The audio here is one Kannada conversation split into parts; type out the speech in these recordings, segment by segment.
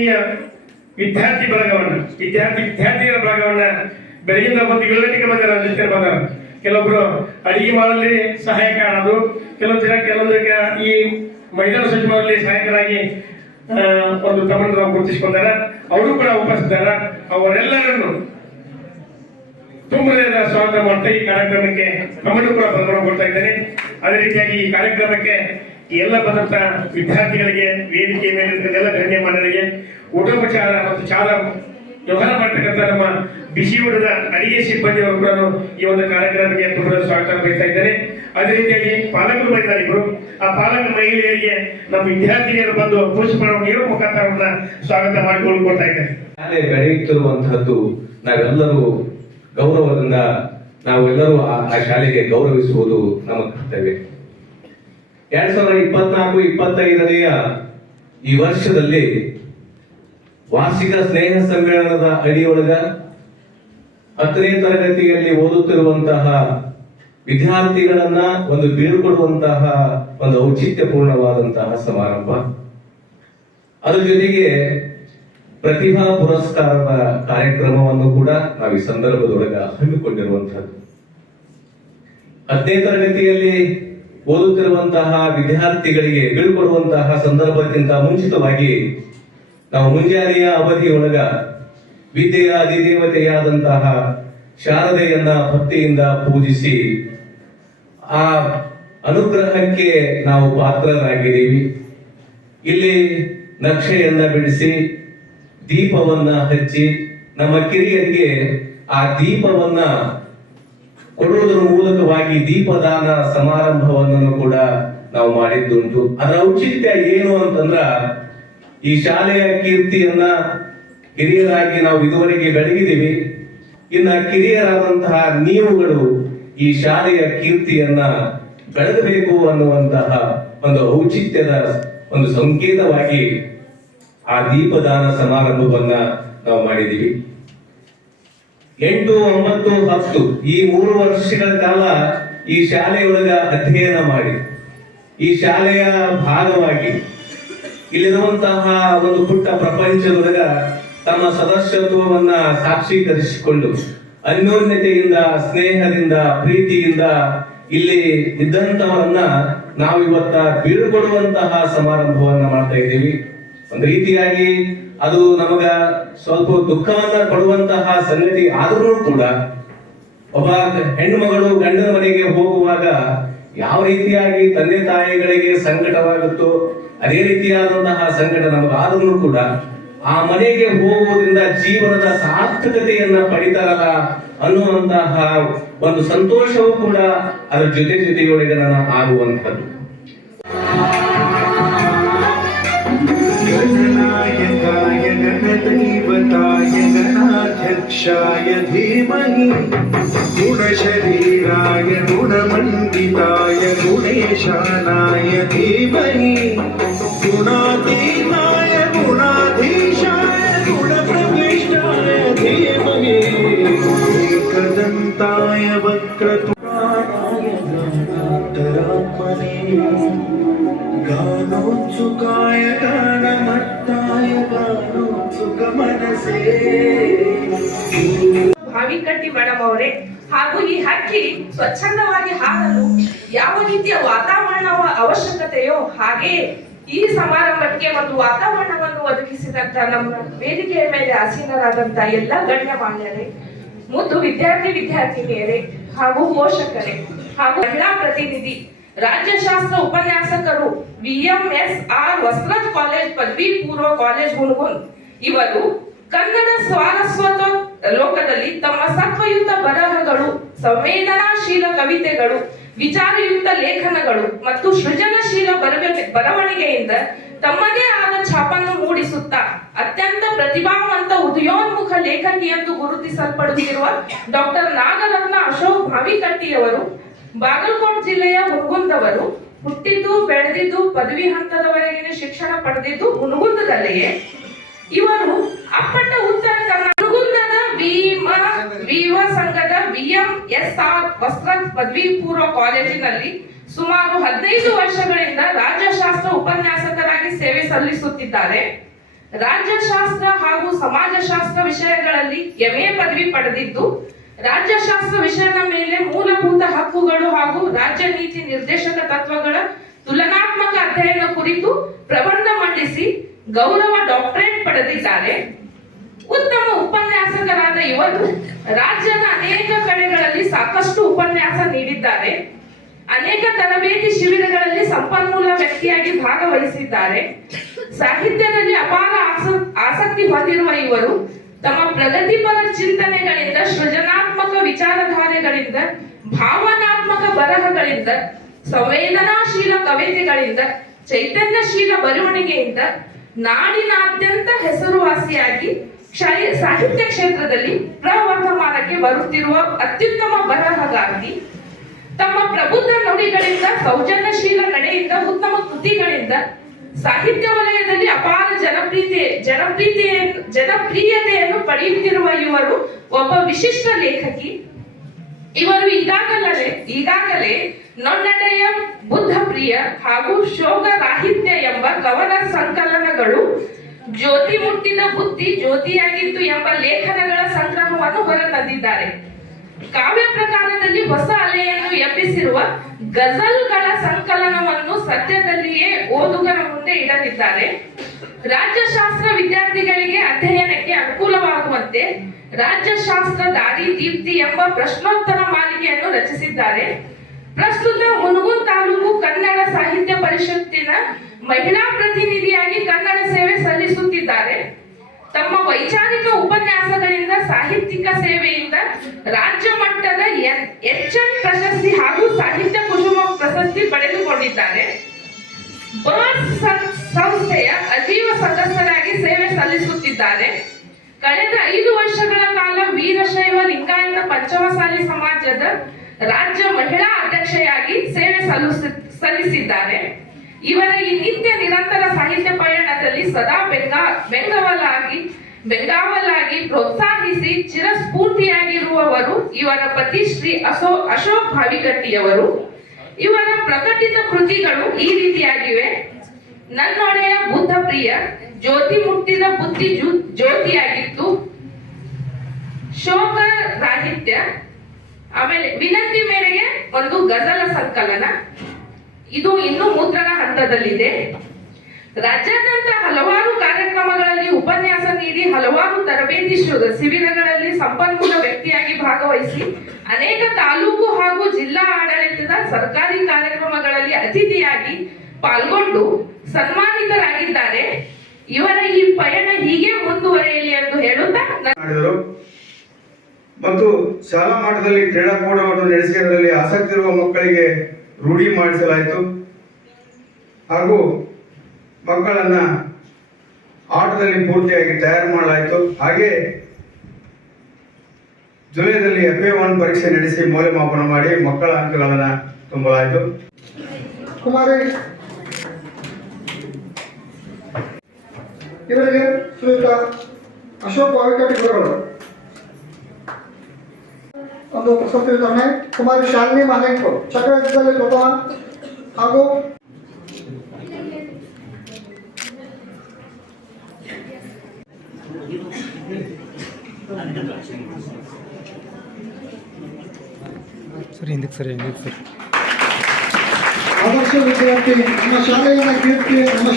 ಆತ್ಮೀಯ ವಿದ್ಯಾರ್ಥಿಯರ ಬಳಗವನ್ನ ಬೆಳಗಿಂದ ಬಂದು 7 ಗಂಟೆಗೆ ಬಂದ ಕೆಲವೊಬ್ರು ಅಡಿಗೆ ಮಾಡಲಿ ಸಹಾಯಕ ಆಗೋದು, ಕೆಲವೊಂದಕ್ಕೆ ಈ ಮೈದಾನ ಸ್ವಚ್ಛ ಮಾಡಲಿ ಸಹಾಯಕರಾಗಿ ಒಂದು ತಮ್ಮನ್ನು ನಾವು ಗುರುತಿಸಿಕೊಂಡಾರ. ಅವರು ಕೂಡ ಉಪಸ್ಥಿತಾರ. ಅವರೆಲ್ಲರನ್ನು ತುಂಬದ ಸ್ವಾಗತ ಮಾಡ್ತಾ ಈ ಕಾರ್ಯಕ್ರಮಕ್ಕೆ ತಮ್ಮನ್ನು ಕೂಡ ಕೊಡ್ತಾ ಇದ್ದೇನೆ. ಅದೇ ರೀತಿಯಾಗಿ ಈ ಕಾರ್ಯಕ್ರಮಕ್ಕೆ ಎಲ್ಲ ಬಂದಂತ ವಿದ್ಯಾರ್ಥಿಗಳಿಗೆ, ವೇದಿಕೆ ಮೇಲೆ ಗಣ್ಯಮಾನ್ಯರಿಗೆ, ಊಟೋಪಚಾರ ಮತ್ತು ಚಾಲ ವ್ಯವಹಾರ ಮಾಡತಕ್ಕಂಥ ನಮ್ಮ ಬಿಸಿ ಊಟದ ಅಡಿಗೆ ಸಿಬ್ಬಂದಿಯವರು ಕೂಡ ಈ ಒಂದು ಕಾರ್ಯಕ್ರಮಕ್ಕೆ ತುಂಬಾ ಸ್ವಾಗತ ಬಯಸ್ತಾ ಇದ್ದೇನೆ. ಅದೇ ರೀತಿಯಾಗಿ ಪಾಲಕರು ಬಂದಿದ್ದಾರೆ ಇಬ್ಬರು. ಆ ಪಾಲಕ ಮಹಿಳೆಯರಿಗೆ ನಮ್ಮ ವಿದ್ಯಾರ್ಥಿನಿಯರು ಬಂದು ಪುಷ್ಪವನ್ನು ನೀಡುವ ಮುಖಾಂತರ ಸ್ವಾಗತ ಮಾಡಿಕೊಳ್ತಾ ಇದ್ದೇನೆ. ಶಾಲೆ ಬೆಳೆಯುತ್ತಿರುವಂತಹದ್ದು ನಾವೆಲ್ಲರೂ ಗೌರವದಿಂದ ನಾವೆಲ್ಲರೂ ಆ ಶಾಲೆಗೆ ಗೌರವಿಸುವುದು ನಮ್ಮ ಕರ್ತವ್ಯ. 2024-25ನೆಯ ಈ ವರ್ಷದಲ್ಲಿ ವಾರ್ಷಿಕ ಸ್ನೇಹ ಸಮ್ಮೇಳನದ ಅಡಿಯೊಳಗ 10ನೇ ತರಗತಿಯಲ್ಲಿ ಓದುತ್ತಿರುವಂತಹ ವಿದ್ಯಾರ್ಥಿಗಳನ್ನ ಒಂದು ಬೀಳ್ಕೊಡುವಂತಹ ಒಂದು ಔಚಿತ್ಯಪೂರ್ಣವಾದಂತಹ ಸಮಾರಂಭ. ಅದರ ಜೊತೆಗೆ ಪ್ರತಿಭಾ ಪುರಸ್ಕಾರದ ಕಾರ್ಯಕ್ರಮವನ್ನು ಕೂಡ ನಾವು ಈ ಸಂದರ್ಭದೊಳಗ ಹಮ್ಮಿಕೊಂಡಿರುವಂತಹದ್ದು. 10ನೇ ತರಗತಿಯಲ್ಲಿ ಓದುತ್ತಿರುವಂತಹ ವಿದ್ಯಾರ್ಥಿಗಳಿಗೆ ಬೀಳ್ಕೊಡುವಂತಹ ಸಂದರ್ಭಕ್ಕಿಂತ ಮುಂಚಿತವಾಗಿ ನಾವು ಮುಂಜಾನೆಯ ಅವಧಿಯೊಳಗ ವಿದ್ಯೆಯ ಅಧಿದೇವತೆಯಾದಂತಹ ಶಾರದೆಯನ್ನ ಭಕ್ತಿಯಿಂದ ಪೂಜಿಸಿ ಆ ಅನುಗ್ರಹಕ್ಕೆ ನಾವು ಪಾತ್ರರಾಗಿದ್ದೀವಿ. ಇಲ್ಲಿ ನಕ್ಷೆಯನ್ನ ಬಿಡಿಸಿ ದೀಪವನ್ನ ಹಚ್ಚಿ ನಮ್ಮ ಕಿರಿಯರಿಗೆ ಆ ದೀಪವನ್ನ ಕೊಡುವುದರ ಮೂಲಕವಾಗಿ ದೀಪದಾನ ಸಮಾರಂಭವನ್ನು ಕೂಡ ನಾವು ಮಾಡಿದ್ದುಂಟು. ಅದರ ಔಚಿತ್ಯ ಏನು ಅಂತಂದ್ರ, ಈ ಶಾಲೆಯ ಕೀರ್ತಿಯನ್ನ ಹಿರಿಯರಾಗಿ ನಾವು ಇದುವರೆಗೆ ಬೆಳಗಿದ್ದೀವಿ. ಇನ್ನ ಕಿರಿಯರಾದಂತಹ ನೀವುಗಳು ಈ ಶಾಲೆಯ ಕೀರ್ತಿಯನ್ನ ಬೆಳಗಬೇಕು ಅನ್ನುವಂತಹ ಒಂದು ಔಚಿತ್ಯದ ಒಂದು ಸಂಕೇತವಾಗಿ ಆ ದೀಪದಾನ ಸಮಾರಂಭವನ್ನ ನಾವು ಮಾಡಿದ್ದೀವಿ. 8, 9, 10 ಈ 3 ವರ್ಷಗಳ ಕಾಲ ಈ ಶಾಲೆಯೊಳಗ ಅಧ್ಯಯನ ಮಾಡಿ ಈ ಶಾಲೆಯ ಭಾಗವಾಗಿ ಇಲ್ಲಿರುವಂತಹ ಒಂದು ಪುಟ್ಟ ಪ್ರಪಂಚದೊಳಗ ತಮ್ಮ ಸದಸ್ಯತ್ವವನ್ನ ಸಾಕ್ಷೀಕರಿಸಿಕೊಂಡು ಅನ್ಯೋನ್ಯತೆಯಿಂದ, ಸ್ನೇಹದಿಂದ, ಪ್ರೀತಿಯಿಂದ ಇಲ್ಲಿ ಇದ್ದಂತವರನ್ನ ನಾವು ಇವತ್ತ ಬೀಳ್ಕೊಡುವಂತಹ ಸಮಾರಂಭವನ್ನ ಮಾಡ್ತಾ ಇದ್ದೀವಿ. ಒಂದು ರೀತಿಯಾಗಿ ಅದು ನಮಗ ಸ್ವಲ್ಪ ದುಃಖವನ್ನ ಕೊಡುವಂತಹ ಸಂಗತಿ ಆದ್ರೂ ಕೂಡ ಒಬ್ಬ ಹೆಣ್ಣು ಮಗಳು ಗಂಡನ ಮನೆಗೆ ಹೋಗುವಾಗ ಯಾವ ರೀತಿಯಾಗಿ ತಂದೆ ತಾಯಿಗಳಿಗೆ ಸಂಕಟವಾಗುತ್ತೋ ಅದೇ ರೀತಿಯಾದಂತಹ ಸಂಕಟ ನಮಗಾದ್ರೂ ಕೂಡ ಆ ಮನೆಗೆ ಹೋಗುವುದರಿಂದ ಜೀವನದ ಸಾರ್ಥಕತೆಯನ್ನ ಪಡಿತಾರಲ್ಲ ಅನ್ನುವಂತಹ ಒಂದು ಸಂತೋಷವೂ ಕೂಡ ಅದರ ಜೊತೆಯೊಳಗೆ ಆಗುವಂಥದ್ದು. गणनायकाय गणदैवताय गणाध्यक्षाय धीमहि गुणशरीराय गुणमण्डिताय गुणेशानाय धीमहि गुणातीताय गुणाधीशाय गुणप्रविष्टाय धीमहि एकदन्ताय वक्रतुण्डाय ज्ञानान्तरात्मने गानोत्सुकाय गानमत्ताय गानोत्सुक मनसे. ಭಾವಿಕಟ್ಟಿ ಮೇಡಮ್ ಅವರೇ, ಹಾಗೂ ಈ ಹಕ್ಕಿ ಸ್ವಚ್ಛಂದವಾಗಿ ಹಾರಲು ಯಾವ ರೀತಿಯ ವಾತಾವರಣವ ಅವಶ್ಯಕತೆಯೋ ಹಾಗೆ ಈ ಸಮಾರಂಭಕ್ಕೆ ಒಂದು ವಾತಾವರಣವನ್ನು ಒದಗಿಸಿದಂತ ನಮ್ಮ ವೇದಿಕೆಯ ಮೇಲೆ ಆಸೀನರಾದಂತ ಎಲ್ಲ ಗಣ್ಯಮಾನ್ಯರೇ, ಮುದ್ದು ವಿದ್ಯಾರ್ಥಿನಿಯರೇ ಹಾಗೂ ಪೋಷಕರೇ ಹಾಗೂ ಮಹಿಳಾ ಪ್ರತಿನಿಧಿ, ರಾಜ್ಯಶಾಸ್ತ್ರ ಉಪನ್ಯಾಸಕರು, VMSR ವಸ್ತ್ರಜ್ ಕಾಲೇಜ್ ಪದವಿ ಪೂರ್ವ ಕಾಲೇಜ್ ಹುಣಗುನ್ ಇವರು ಕನ್ನಡ ಸಾರಸ್ವತ ಲೋಕದಲ್ಲಿ ತಮ್ಮ ಸತ್ವಯುತ ಬರಹಗಳು, ಸಂವೇದನಾಶೀಲ ಕವಿತೆಗಳು, ವಿಚಾರಯುಕ್ತ ಲೇಖನಗಳು ಮತ್ತು ಸೃಜನಶೀಲ ಬರವಣಿಗೆಯಿಂದ ತಮ್ಮದೇ ಆದ ಛಾಪನ್ನು ಮೂಡಿಸುತ್ತಾ ಅತ್ಯಂತ ಪ್ರತಿಭಾವಂತ ಉದಯೋನ್ಮುಖ ಲೇಖಕಿ ಎಂದು ಗುರುತಿಸಲ್ಪಡುತ್ತಿರುವ ಡಾಕ್ಟರ್ ನಾಗರತ್ನ ಅಶೋಕ್ ಭಾವಿಕಟ್ಟಿಯವರು ಬಾಗಲಕೋಟ್ ಜಿಲ್ಲೆಯ ಹುನಗುಂದವರು. ಹುಟ್ಟಿದ್ದು ಬೆಳೆದಿದ್ದು ಪದವಿ ಹಂತದವರೆಗಿನ ಶಿಕ್ಷಣ ಪಡೆದಿದ್ದು ಹುನಗುಂದದಲ್ಲಿಯೇ. ಇವರು ಅಪ್ಪಟ ಉತ್ತರ ಕನ್ನಡ ಹುನಗುಂದದ ವಿವ ಸಂಘದ VMSR ವಸ್ತ್ರ ಪದವಿ ಪೂರ್ವ ಕಾಲೇಜಿನಲ್ಲಿ ಸುಮಾರು 15 ವರ್ಷಗಳಿಂದ ರಾಜ್ಯಶಾಸ್ತ್ರ ಉಪನ್ಯಾಸಕರಾಗಿ ಸೇವೆ ಸಲ್ಲಿಸುತ್ತಿದ್ದಾರೆ. ರಾಜ್ಯಶಾಸ್ತ್ರ ಹಾಗೂ ಸಮಾಜಶಾಸ್ತ್ರ ವಿಷಯಗಳಲ್ಲಿ MA ಪದವಿ ಪಡೆದಿದ್ದು, ರಾಜ್ಯಶಾಸ್ತ್ರ ವಿಷಯದ ಮೇಲೆ ಮೂಲಭೂತ ಹಕ್ಕುಗಳು ಹಾಗೂ ರಾಜ್ಯ ನೀತಿ ನಿರ್ದೇಶಕ ತತ್ವಗಳ ತುಲನಾತ್ಮಕ ಅಧ್ಯಯನ ಕುರಿತು ಪ್ರಬಂಧ ಮಂಡಿಸಿ ಗೌರವ ಡಾಕ್ಟರೇಟ್ ಪಡೆದಿದ್ದಾರೆ. ಉತ್ತಮ ಉಪನ್ಯಾಸಕರಾದ ಇವರು ರಾಜ್ಯದ ಅನೇಕ ಕಡೆಗಳಲ್ಲಿ ಸಾಕಷ್ಟು ಉಪನ್ಯಾಸ ನೀಡಿದ್ದಾರೆ. ಅನೇಕ ತರಬೇತಿ ಶಿಬಿರಗಳಲ್ಲಿ ಸಂಪನ್ಮೂಲ ವ್ಯಕ್ತಿಯಾಗಿ ಭಾಗವಹಿಸಿದ್ದಾರೆ. ಸಾಹಿತ್ಯದಲ್ಲಿ ಅಪಾರ ಆಸಕ್ತಿ ಹೊಂದಿರುವ ಇವರು ತಮ್ಮ ಪ್ರಗತಿಪರ ಚಿಂತನೆಗಳಿಂದ, ಸೃಜನಾತ್ಮಕ ವಿಚಾರಧಾರೆಗಳಿಂದ, ಭಾವನಾತ್ಮಕ ಬರಹಗಳಿಂದ, ಸಂವೇದನಾಶೀಲ ಕವಿತೆಗಳಿಂದ, ಚೈತನ್ಯಶೀಲ ಬರವಣಿಗೆಯಿಂದ ನಾಡಿನಾದ್ಯಂತ ಹೆಸರುವಾಸಿಯಾಗಿ ಸಾಹಿತ್ಯ ಕ್ಷೇತ್ರದಲ್ಲಿ ಪ್ರವರ್ಧಮಾನಕ್ಕೆ ಬರುತ್ತಿರುವ ಅತ್ಯುತ್ತಮ ಬರಹಗಾರ್ತಿ. ತಮ್ಮ ಪ್ರಬುದ್ಧ ನುಡಿಗಳಿಂದ, ಸೌಜನ್ಯಶೀಲ ನಡೆಯಿಂದ, ಉತ್ತಮ ಕೃತಿಗಳಿಂದ ಸಾಹಿತ್ಯ ವಲಯದಲ್ಲಿ ಅಪಾರ ಜನಪ್ರಿಯತೆಯನ್ನು ಪಡೆಯುತ್ತಿರುವ ಇವರು ಒಬ್ಬ ವಿಶಿಷ್ಟ ಲೇಖಕಿ. ಇವರು ಈಗಾಗಲೇ ನೊನ್ನಡೆಯ ಬುದ್ಧ ಪ್ರಿಯ ಹಾಗೂ ಶೋಕ ರಾಹಿತ್ಯ ಎಂಬ ಕವನ ಸಂಕಲನಗಳು, ಜ್ಯೋತಿ ಮುಟ್ಟಿದ ಬುದ್ಧಿ ಜ್ಯೋತಿಯಾಗಿತ್ತು ಎಂಬ ಲೇಖನಗಳ ಸಂಗ್ರಹವನ್ನು ಹೊರತಂದಿದ್ದಾರೆ. ಕಾವ್ಯ ಪ್ರಕಾರದಲ್ಲಿ ಹೊಸ ಅಲೆಯನ್ನು ಎಬ್ಬಿಸಿರುವ ಗಜಲ್ಗಳ ಸಂಕಲನವನ್ನು ಸದ್ಯದಲ್ಲಿಯೇ ಓದುಗರ ಮುಂದೆ ಇಡಲಿದ್ದಾರೆ. ರಾಜ್ಯಶಾಸ್ತ್ರ ವಿದ್ಯಾರ್ಥಿಗಳಿಗೆ ಅಧ್ಯಯನಕ್ಕೆ ಅನುಕೂಲವಾಗುವಂತೆ ರಾಜ್ಯಶಾಸ್ತ್ರ ದಾರಿ ದೀಪ್ತಿ ಎಂಬ ಪ್ರಶ್ನೋತ್ತರ ಮಾಲಿಕೆಯನ್ನು ರಚಿಸಿದ್ದಾರೆ. ಪ್ರಸ್ತುತ ಹುನಗುಂದ ತಾಲೂಕು ಕನ್ನಡ ಸಾಹಿತ್ಯ ಪರಿಷತ್ತಿನ ಮಹಿಳಾ ಪ್ರತಿನಿಧಿಯಾಗಿ ಕನ್ನಡ ಸೇವೆ ಸಲ್ಲಿಸುತ್ತಿದ್ದಾರೆ. ತಮ್ಮ ವೈಚಾರಿಕ ಉಪನ್ಯಾಸಗಳಿಂದ, ಸಾಹಿತ್ಯಿಕ ಸೇವೆಯಿಂದ ರಾಜ್ಯ ಮಟ್ಟದ HN ಪ್ರಶಸ್ತಿ ಹಾಗೂ ಸಾಹಿತ್ಯ ಕುಸುಮ ಪ್ರಶಸ್ತಿ ಪಡೆದುಕೊಂಡಿದ್ದಾರೆ. ಬರ್ಡ್ಸ್ ಸಂಸ್ಥೆಯ ಅಜೀವ ಸದಸ್ಯರಾಗಿ ಸೇವೆ ಸಲ್ಲಿಸುತ್ತಿದ್ದಾರೆ. ಕಳೆದ 5 ವರ್ಷಗಳ ಕಾಲ ವೀರಶೈವ ಲಿಂಗಾಯತ ಪಂಚಮಸಾಲಿ ಸಮಾಜದ ರಾಜ್ಯ ಮಹಿಳಾ ಅಧ್ಯಕ್ಷೆಯಾಗಿ ಸೇವೆ ಸಲ್ಲಿಸಿದ್ದಾರೆ. ಇವರ ಈ ನಿತ್ಯ ನಿರಂತರ ಸಾಹಿತ್ಯ ಪಯಣದಲ್ಲಿ ಸದಾ ಬೆಂಗಾವಲಾಗಿ ಪ್ರೋತ್ಸಾಹಿಸಿ ಚಿರಸ್ಫೂರ್ತಿಯಾಗಿರುವವರು ಇವರ ಪತಿ ಶ್ರೀ ಅಶೋಕ್ ಭಾವಿಗಟ್ಟಿಯವರು. ಇವರ ಪ್ರಕಟಿತ ಕೃತಿಗಳು ಈ ರೀತಿಯಾಗಿವೆ: ನನ್ನೊಡೆಯ ಬುದ್ಧ ಪ್ರಿಯ, ಜ್ಯೋತಿ ಮುಟ್ಟಿದ ಬುದ್ಧಿ ಜ್ಯೋತಿಯಾಗಿತ್ತು, ಶೋಕ ರಾಹಿತ್ಯ, ಆಮೇಲೆ ವಿನಂತಿ ಮೇರೆಗೆ ಒಂದು ಗಜಲ ಸಂಕಲನ. ಇದು ಇನ್ನೂ ಮುದ್ರಣ ಹಂತದಲ್ಲಿದೆ. ರಾಜ್ಯಾದ್ಯಂತ ಹಲವಾರು ಕಾರ್ಯಕ್ರಮಗಳಲ್ಲಿ ಉಪನ್ಯಾಸ ನೀಡಿ, ಹಲವಾರು ತರಬೇತಿ ಶಿಬಿರಗಳಲ್ಲಿ ಸಂಪನ್ಮೂಲ ವ್ಯಕ್ತಿಯಾಗಿ ಭಾಗವಹಿಸಿ, ಅನೇಕ ತಾಲೂಕು ಹಾಗೂ ಜಿಲ್ಲಾ ಆಡಳಿತದ ಸರ್ಕಾರಿ ಕಾರ್ಯಕ್ರಮಗಳಲ್ಲಿ ಅತಿಥಿಯಾಗಿ ಪಾಲ್ಗೊಂಡು ಸನ್ಮಾನಿತರಾಗಿದ್ದಾರೆ. ಇವರ ಈ ಪಯಣ ಹೀಗೆ ಮುಂದುವರೆಯಲಿ ಎಂದು ಹೇಳುತ್ತಾ ಮಾಡಿದರು ಮತ್ತು ಶಾಲಾ ಮಟ್ಟದಲ್ಲಿ ಕ್ರೀಡಾಕೂಟವನ್ನು ನಡೆಸಿರುವುದರಲ್ಲಿ ಆಸಕ್ತಿ ಇರುವ ಮಕ್ಕಳಿಗೆ ರೂಢಿ ಮಾಡಿಸಲಾಯಿತು ಹಾಗೂ ಮಕ್ಕಳನ್ನ ಆಟದಲ್ಲಿ ಪೂರ್ತಿಯಾಗಿ ತಯಾರು ಮಾಡಲಾಯಿತು. ಹಾಗೆ ಜುಲೈದಲ್ಲಿ FA1 ಪರೀಕ್ಷೆ ನಡೆಸಿ ಮೌಲ್ಯಮಾಪನ ಮಾಡಿ ಮಕ್ಕಳ ಅಂಕಗಳನ್ನು ತುಂಬಲಾಯಿತು. ಕುಮಾರಿ ಇವರಿಗೆ ಶ್ರೀಯುತ ಅಶೋಕ್ ಭಾವಿಕಟ್ಟಿ ಗುರುಗಳು ಒಂದು ಪ್ರಶಸ್ತಿ ವಿತರಣೆ. ಕುಮಾರಿ ಶಾಲಿನಿ ಮಾಲಿಂಗು ಚಕ್ರದಲ್ಲಿ ಪ್ರಥಮ ಹಾಗೂ ಆದರ್ಶ ವಿದ್ಯಾರ್ಥಿ ನಮ್ಮ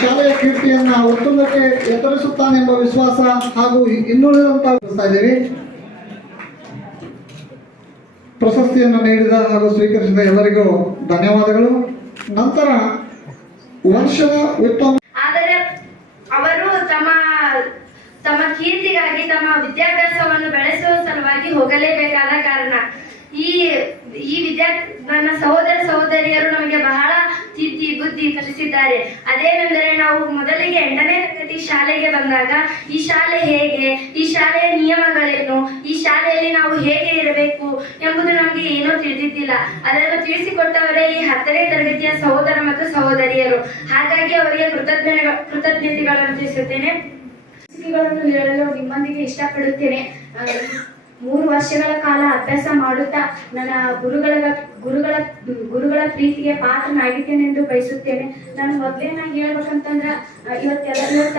ಶಾಲೆಯ ಕೀರ್ತಿಯನ್ನ ಉತ್ತುಂಗಕ್ಕೆ ಎತ್ತರಿಸುತ್ತಾನೆಂಬ ವಿಶ್ವಾಸ ಹಾಗೂ ಇನ್ನುಳಿದಂತಹ ಇದ್ದೀವಿ. ಪ್ರಶಸ್ತಿಯನ್ನು ನೀಡಿದ ಹಾಗೂ ಸ್ವೀಕರಿಸಿದ ಎಲ್ಲರಿಗೂ ಧನ್ಯವಾದಗಳು. ನಂತರ ವರ್ಷದ ಉತ್ತಮ ಆದರೆ ಅವರು ತಮ್ಮ ಕೀರ್ತಿಗಾಗಿ ತಮ್ಮ ವಿದ್ಯಾಭ್ಯಾಸವನ್ನು ಬೆಳೆಸುವ ಸಲುವಾಗಿ ಹೋಗಲೇಬೇಕಾದ ಕಾರಣ ಈ ನನ್ನ ಸಹೋದರ ಸಹೋದರಿಯರು ನಮಗೆ ಬಹಳ ತಿದ್ದಿ ಬುದ್ಧಿ ಕಲಿಸಿದ್ದಾರೆ. ಅದೇನೆಂದರೆ, ನಾವು ಮೊದಲಿಗೆ 8ನೇ ತರಗತಿ ಶಾಲೆಗೆ ಬಂದಾಗ ಈ ಶಾಲೆ ಹೇಗೆ, ಈ ಶಾಲೆಯ ನಿಯಮಗಳೇನು, ಈ ಶಾಲೆಯಲ್ಲಿ ನಾವು ಹೇಗೆ ಇರಬೇಕು ಎಂಬುದು ನಮಗೆ ಏನೂ ತಿಳಿದಿದ್ದಿಲ್ಲ. ಅದನ್ನು ತಿಳಿಸಿಕೊಟ್ಟವರೇ ಈ 10ನೇ ತರಗತಿಯ ಸಹೋದರ ಮತ್ತು ಸಹೋದರಿಯರು. ಹಾಗಾಗಿ ಅವರಿಗೆ ಕೃತಜ್ಞತೆಗಳನ್ನು ತಿಳಿಸುತ್ತೇನೆ. ಹೇಳಲು ನಿಮ್ಮೊಂದಿಗೆ ಇಷ್ಟಪಡುತ್ತೇನೆ. 3 ವರ್ಷಗಳ ಕಾಲ ಅಭ್ಯಾಸ ಮಾಡುತ್ತಾ ನನ್ನ ಗುರುಗಳ ಗುರುಗಳ ಪ್ರೀತಿಗೆ ಪಾತ್ರನಾಗಿದ್ದೇನೆ ಎಂದು ಬಯಸುತ್ತೇನೆ. ನಾನು ಮೊದಲೇನಾಗಿ ಹೇಳ್ಬೇಕಂತಂದ್ರ ಇವತ್ತು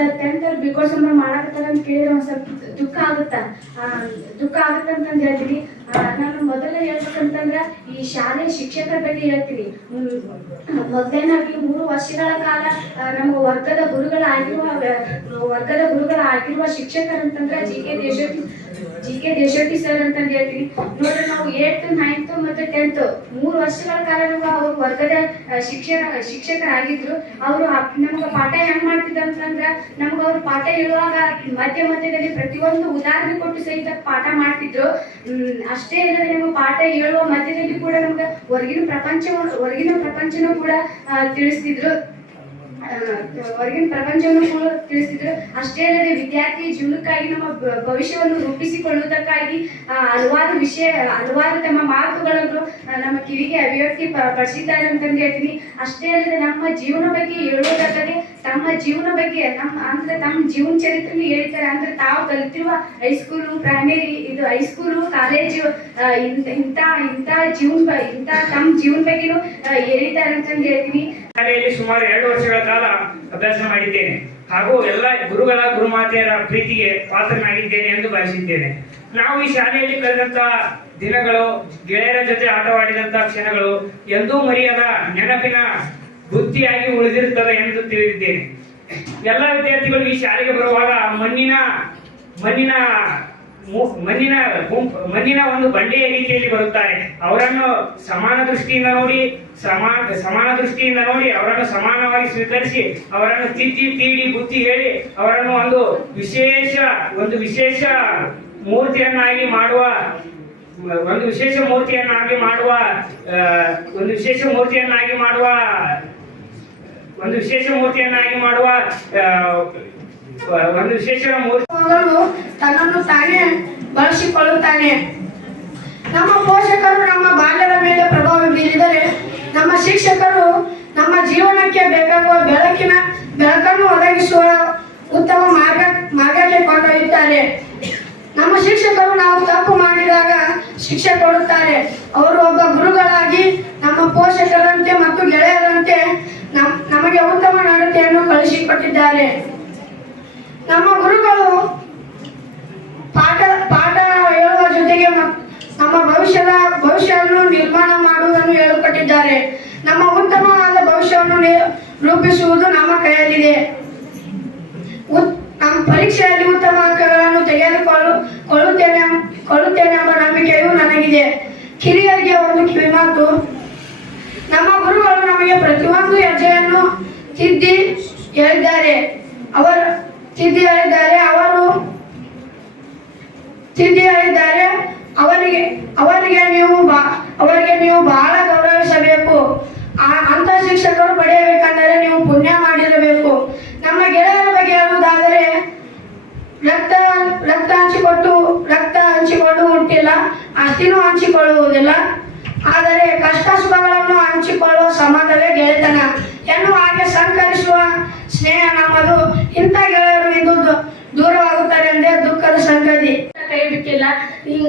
10th ಬಿಕಾಸ್ ಮಾಡಕತ್ತಾರ ಅಂತ ಕೇಳಿದ್ರೆ ಒಂದ್ ಸ್ವಲ್ಪ ದುಃಖ ಆಗುತ್ತಂತಂದು ಹೇಳ್ತೀನಿ. ನಾನು ಮೊದಲೇ ಹೇಳ್ಬೇಕಂತಂದ್ರ ಈ ಶಾಲೆ ಶಿಕ್ಷಕರ ಬಗ್ಗೆ ಹೇಳ್ತೀನಿ. ಮೊದಲೇನಾಗಿ 3 ವರ್ಷಗಳ ಕಾಲ ನಮ್ಮ ವರ್ಗದ ಗುರುಗಳಾಗಿರುವ ಶಿಕ್ಷಕರಂತಂದ್ರ ಜಿ ಕೆ ದೇಶೋಟಿ ಸರ್ ಅಂತಂದು ಹೇಳ್ತೀನಿ. ನೋಡ್ರಿ, ನಾವು 8th 9th ಮತ್ತು 10th 3 ವರ್ಷಗಳ ಕಾಲ ಅವರು ವರ್ಗದ ಶಿಕ್ಷಕರಾಗಿದ್ರು. ಅವರು ನಮ್ಗೆ ಪಾಠ ಹೆಂಗ್ ಮಾಡ್ತಿದ್ರು ಅಂತಂದ್ರ ನಮ್ಗೆ ಅವ್ರು ಪಾಠ ಹೇಳುವಾಗ ಮಧ್ಯದಲ್ಲಿ ಪ್ರತಿಯೊಂದು ಉದಾಹರಣೆ ಕೊಟ್ಟು ಸಹಿತ ಪಾಠ ಮಾಡ್ತಿದ್ರು. ಅಷ್ಟೇ ಅಲ್ಲದೆ ನಮ್ಮ ಪಾಠ ಹೇಳುವ ಮಧ್ಯದಲ್ಲಿ ಕೂಡ ನಮ್ಗೆ ಹೊರಗಿನ ಪ್ರಪಂಚನೂ ಕೂಡ ತಿಳಿಸ್ತಿದ್ರು. ಅಷ್ಟೇ ಅಲ್ಲದೆ ವಿದ್ಯಾರ್ಥಿ ಜೀವನಕ್ಕಾಗಿ ನಮ್ಮ ಭವಿಷ್ಯವನ್ನು ರೂಪಿಸಿಕೊಳ್ಳುವುದಕ್ಕಾಗಿ ಹಲವಾರು ತಮ್ಮ ಮಾತುಗಳನ್ನು ನಮ್ಮ ಕಿವಿಗೆ ಅಭಿವ್ಯಕ್ತಿ ಪಡಿಸಿದ್ದಾರೆ ಅಂತಂದು ಹೇಳ್ತೀನಿ. ಅಷ್ಟೇ ಅಲ್ಲದೆ ನಮ್ಮ ಜೀವನ ಬಗ್ಗೆ ಹೇಳುವುದಲ್ಲದೆ ತಮ್ಮ ಜೀವನ ಬಗ್ಗೆ ತಮ್ಮ ಜೀವನ ಚರಿತ್ರೆ ಹೇಳ್ತಾರೆ. ಅಂದ್ರೆ ತಾವು ಕಲಿತಿರುವ ಹೈಸ್ಕೂಲು, ಪ್ರೈಮರಿ, ಇದು ಹೈಸ್ಕೂಲು, ಕಾಲೇಜು ಇಂಥ ತಮ್ಮ ಜೀವನ ಬಗ್ಗೆನೂ ಹೇಳಿದ್ದಾರೆ ಅಂತಂದು ಹೇಳ್ತೀನಿ. ಶಾಲೆಯಲ್ಲಿ ಸುಮಾರು 2 ವರ್ಷಗಳ ಕಾಲ ಅಭ್ಯಾಸ ಮಾಡಿದ್ದೇನೆ ಹಾಗೂ ಎಲ್ಲ ಗುರುಗಳ ಗುರುಮಾತೆಯರ ಪ್ರೀತಿಗೆ ಪಾತ್ರನಾಗಿದ್ದೇನೆ ಎಂದು ಭಾವಿಸಿದ್ದೇನೆ. ನಾವು ಈ ಶಾಲೆಯಲ್ಲಿ ಕಳೆದಂತಹ ದಿನಗಳು, ಗೆಳೆಯರ ಜೊತೆ ಆಟವಾಡಿದಂತಹ ಕ್ಷಣಗಳು ಎಂದೂ ಮರೆಯದ ನೆನಪಿನ ಬುದ್ಧಿಯಾಗಿ ಉಳಿದಿರುತ್ತದೆ ಎಂದು ತಿಳಿದಿದ್ದೇನೆ. ಎಲ್ಲ ವಿದ್ಯಾರ್ಥಿಗಳು ಈ ಶಾಲೆಗೆ ಬರುವಾಗ ಮಣ್ಣಿನ ಒಂದು ಬಂಡೆಯ ರೀತಿಯಲ್ಲಿ ಬರುತ್ತಾರೆ. ಅವರನ್ನು ಸಮಾನ ದೃಷ್ಟಿಯಿಂದ ನೋಡಿ ಅವರನ್ನು ಸಮಾನವಾಗಿ ಸ್ವೀಕರಿಸಿ ಅವರನ್ನು ತೀಡಿ ಬುದ್ಧಿ ಹೇಳಿ ಅವರನ್ನು ಒಂದು ವಿಶೇಷ ಮೂರ್ತಿಯನ್ನಾಗಿ ಮಾಡುವ ತನ್ನನ್ನು ತಾನೇ ಬಳಸಿಕೊಳ್ಳುತ್ತಾನೆ. ನಮ್ಮ ಪೋಷಕರು ನಮ್ಮ ಬಾಲ್ಯದ ಮೇಲೆ ಪ್ರಭಾವ ಬೀರಿದರೆ ನಮ್ಮ ಶಿಕ್ಷಕರು ನಮ್ಮ ಜೀವನಕ್ಕೆ ಬೇಕಾಗುವ ಬೆಳಕನ್ನು ಒದಗಿಸುವ ಉತ್ತಮ ಮಾರ್ಗಕ್ಕೆ ಕೊಂಡೊಯ್ಯುತ್ತಾರೆ. ನಮ್ಮ ಶಿಕ್ಷಕರು ನಾವು ತಪ್ಪು ಮಾಡಿದಾಗ ಶಿಕ್ಷೆ ಕೊಡುತ್ತಾರೆ. ಅವರು ಒಬ್ಬ ಗುರುಗಳಾಗಿ ನಮ್ಮ ಪೋಷಕರಂತೆ ಮತ್ತು ಗೆಳೆಯರಂತೆ ನಮಗೆ ಉತ್ತಮ ನಡತೆಯನ್ನು ಕಲಿಸಿಕೊಟ್ಟಿದ್ದಾರೆ. ನಮ್ಮ ಗುರುಗಳು ಪಾಠ ಹೇಳುವ ಜೊತೆಗೆ ನಮ್ಮ ಭವಿಷ್ಯವನ್ನು ನಿರ್ಮಾಣ ಮಾಡುವುದನ್ನು ಹೇಳಿಕೊಟ್ಟಿದ್ದಾರೆ. ನಮ್ಮ ಉತ್ತಮವಾದ ಭವಿಷ್ಯವನ್ನು ರೂಪಿಸುವುದು ನಮ್ಮ ಕೈಯಲ್ಲಿದೆ. ನಮ್ಮ ಪರೀಕ್ಷೆಯಲ್ಲಿ ಉತ್ತಮ ಅಂಕಗಳನ್ನು ತೆಗೆದುಕೊಳ್ಳುತ್ತೇನೆ ಎಂಬ ನಂಬಿಕೆಯೂ ನನಗಿದೆ. ಕಿರಿಯರಿಗೆ ಒಂದು ಕಿವಿಮಾತು. ನಮ್ಮ ಗುರುಗಳು ನಮಗೆ ಪ್ರತಿಯೊಂದು ಹೆಜ್ಜೆಯನ್ನು ತಿದ್ದಿ ಹೇಳಿದ್ದಾರೆ. ಅವರಿಗೆ ನೀವು ಬಹಳ ಗೌರವಿಸಬೇಕು. ಅಂತ ಶಿಕ್ಷಕರು ಪಡೆಯಬೇಕೆಂದರೆ ನೀವು ಪುಣ್ಯ ಮಾಡಿರಬೇಕು. ನಮ್ಮ ಗೆಳೆಯರ ಬಗ್ಗೆ ಹೇಳುವುದಾದರೆ ರಕ್ತ ಹಂಚಿಕೊಂಡು ಹುಟ್ಟಿಲ್ಲ, ಆಸ್ತಿನೂ ಹಂಚಿಕೊಳ್ಳುವುದಿಲ್ಲ. ಆದರೆ ಕಷ್ಟ ಸುಖಗಳನ್ನು ಹಂಚಿಕೊಳ್ಳುವ ಸಂಬಂಧವೇ ಗೆಳೆತನ ಎನ್ನುವ ಹಾಗೆ ಸಹಕರಿಸುವ ಸ್ನೇಹ ನಮ್ಮದು. ಇಂಥ ಗೆಳೆಯರು ಇಂದು ದೂರವಾಗುತ್ತಾರೆ ಎಂದೇ ದುಃಖದ ಸಂಗತಿ. ಕೈ ಬಿಟ್ಟಿಲ್ಲ. ಹಿಂಗ್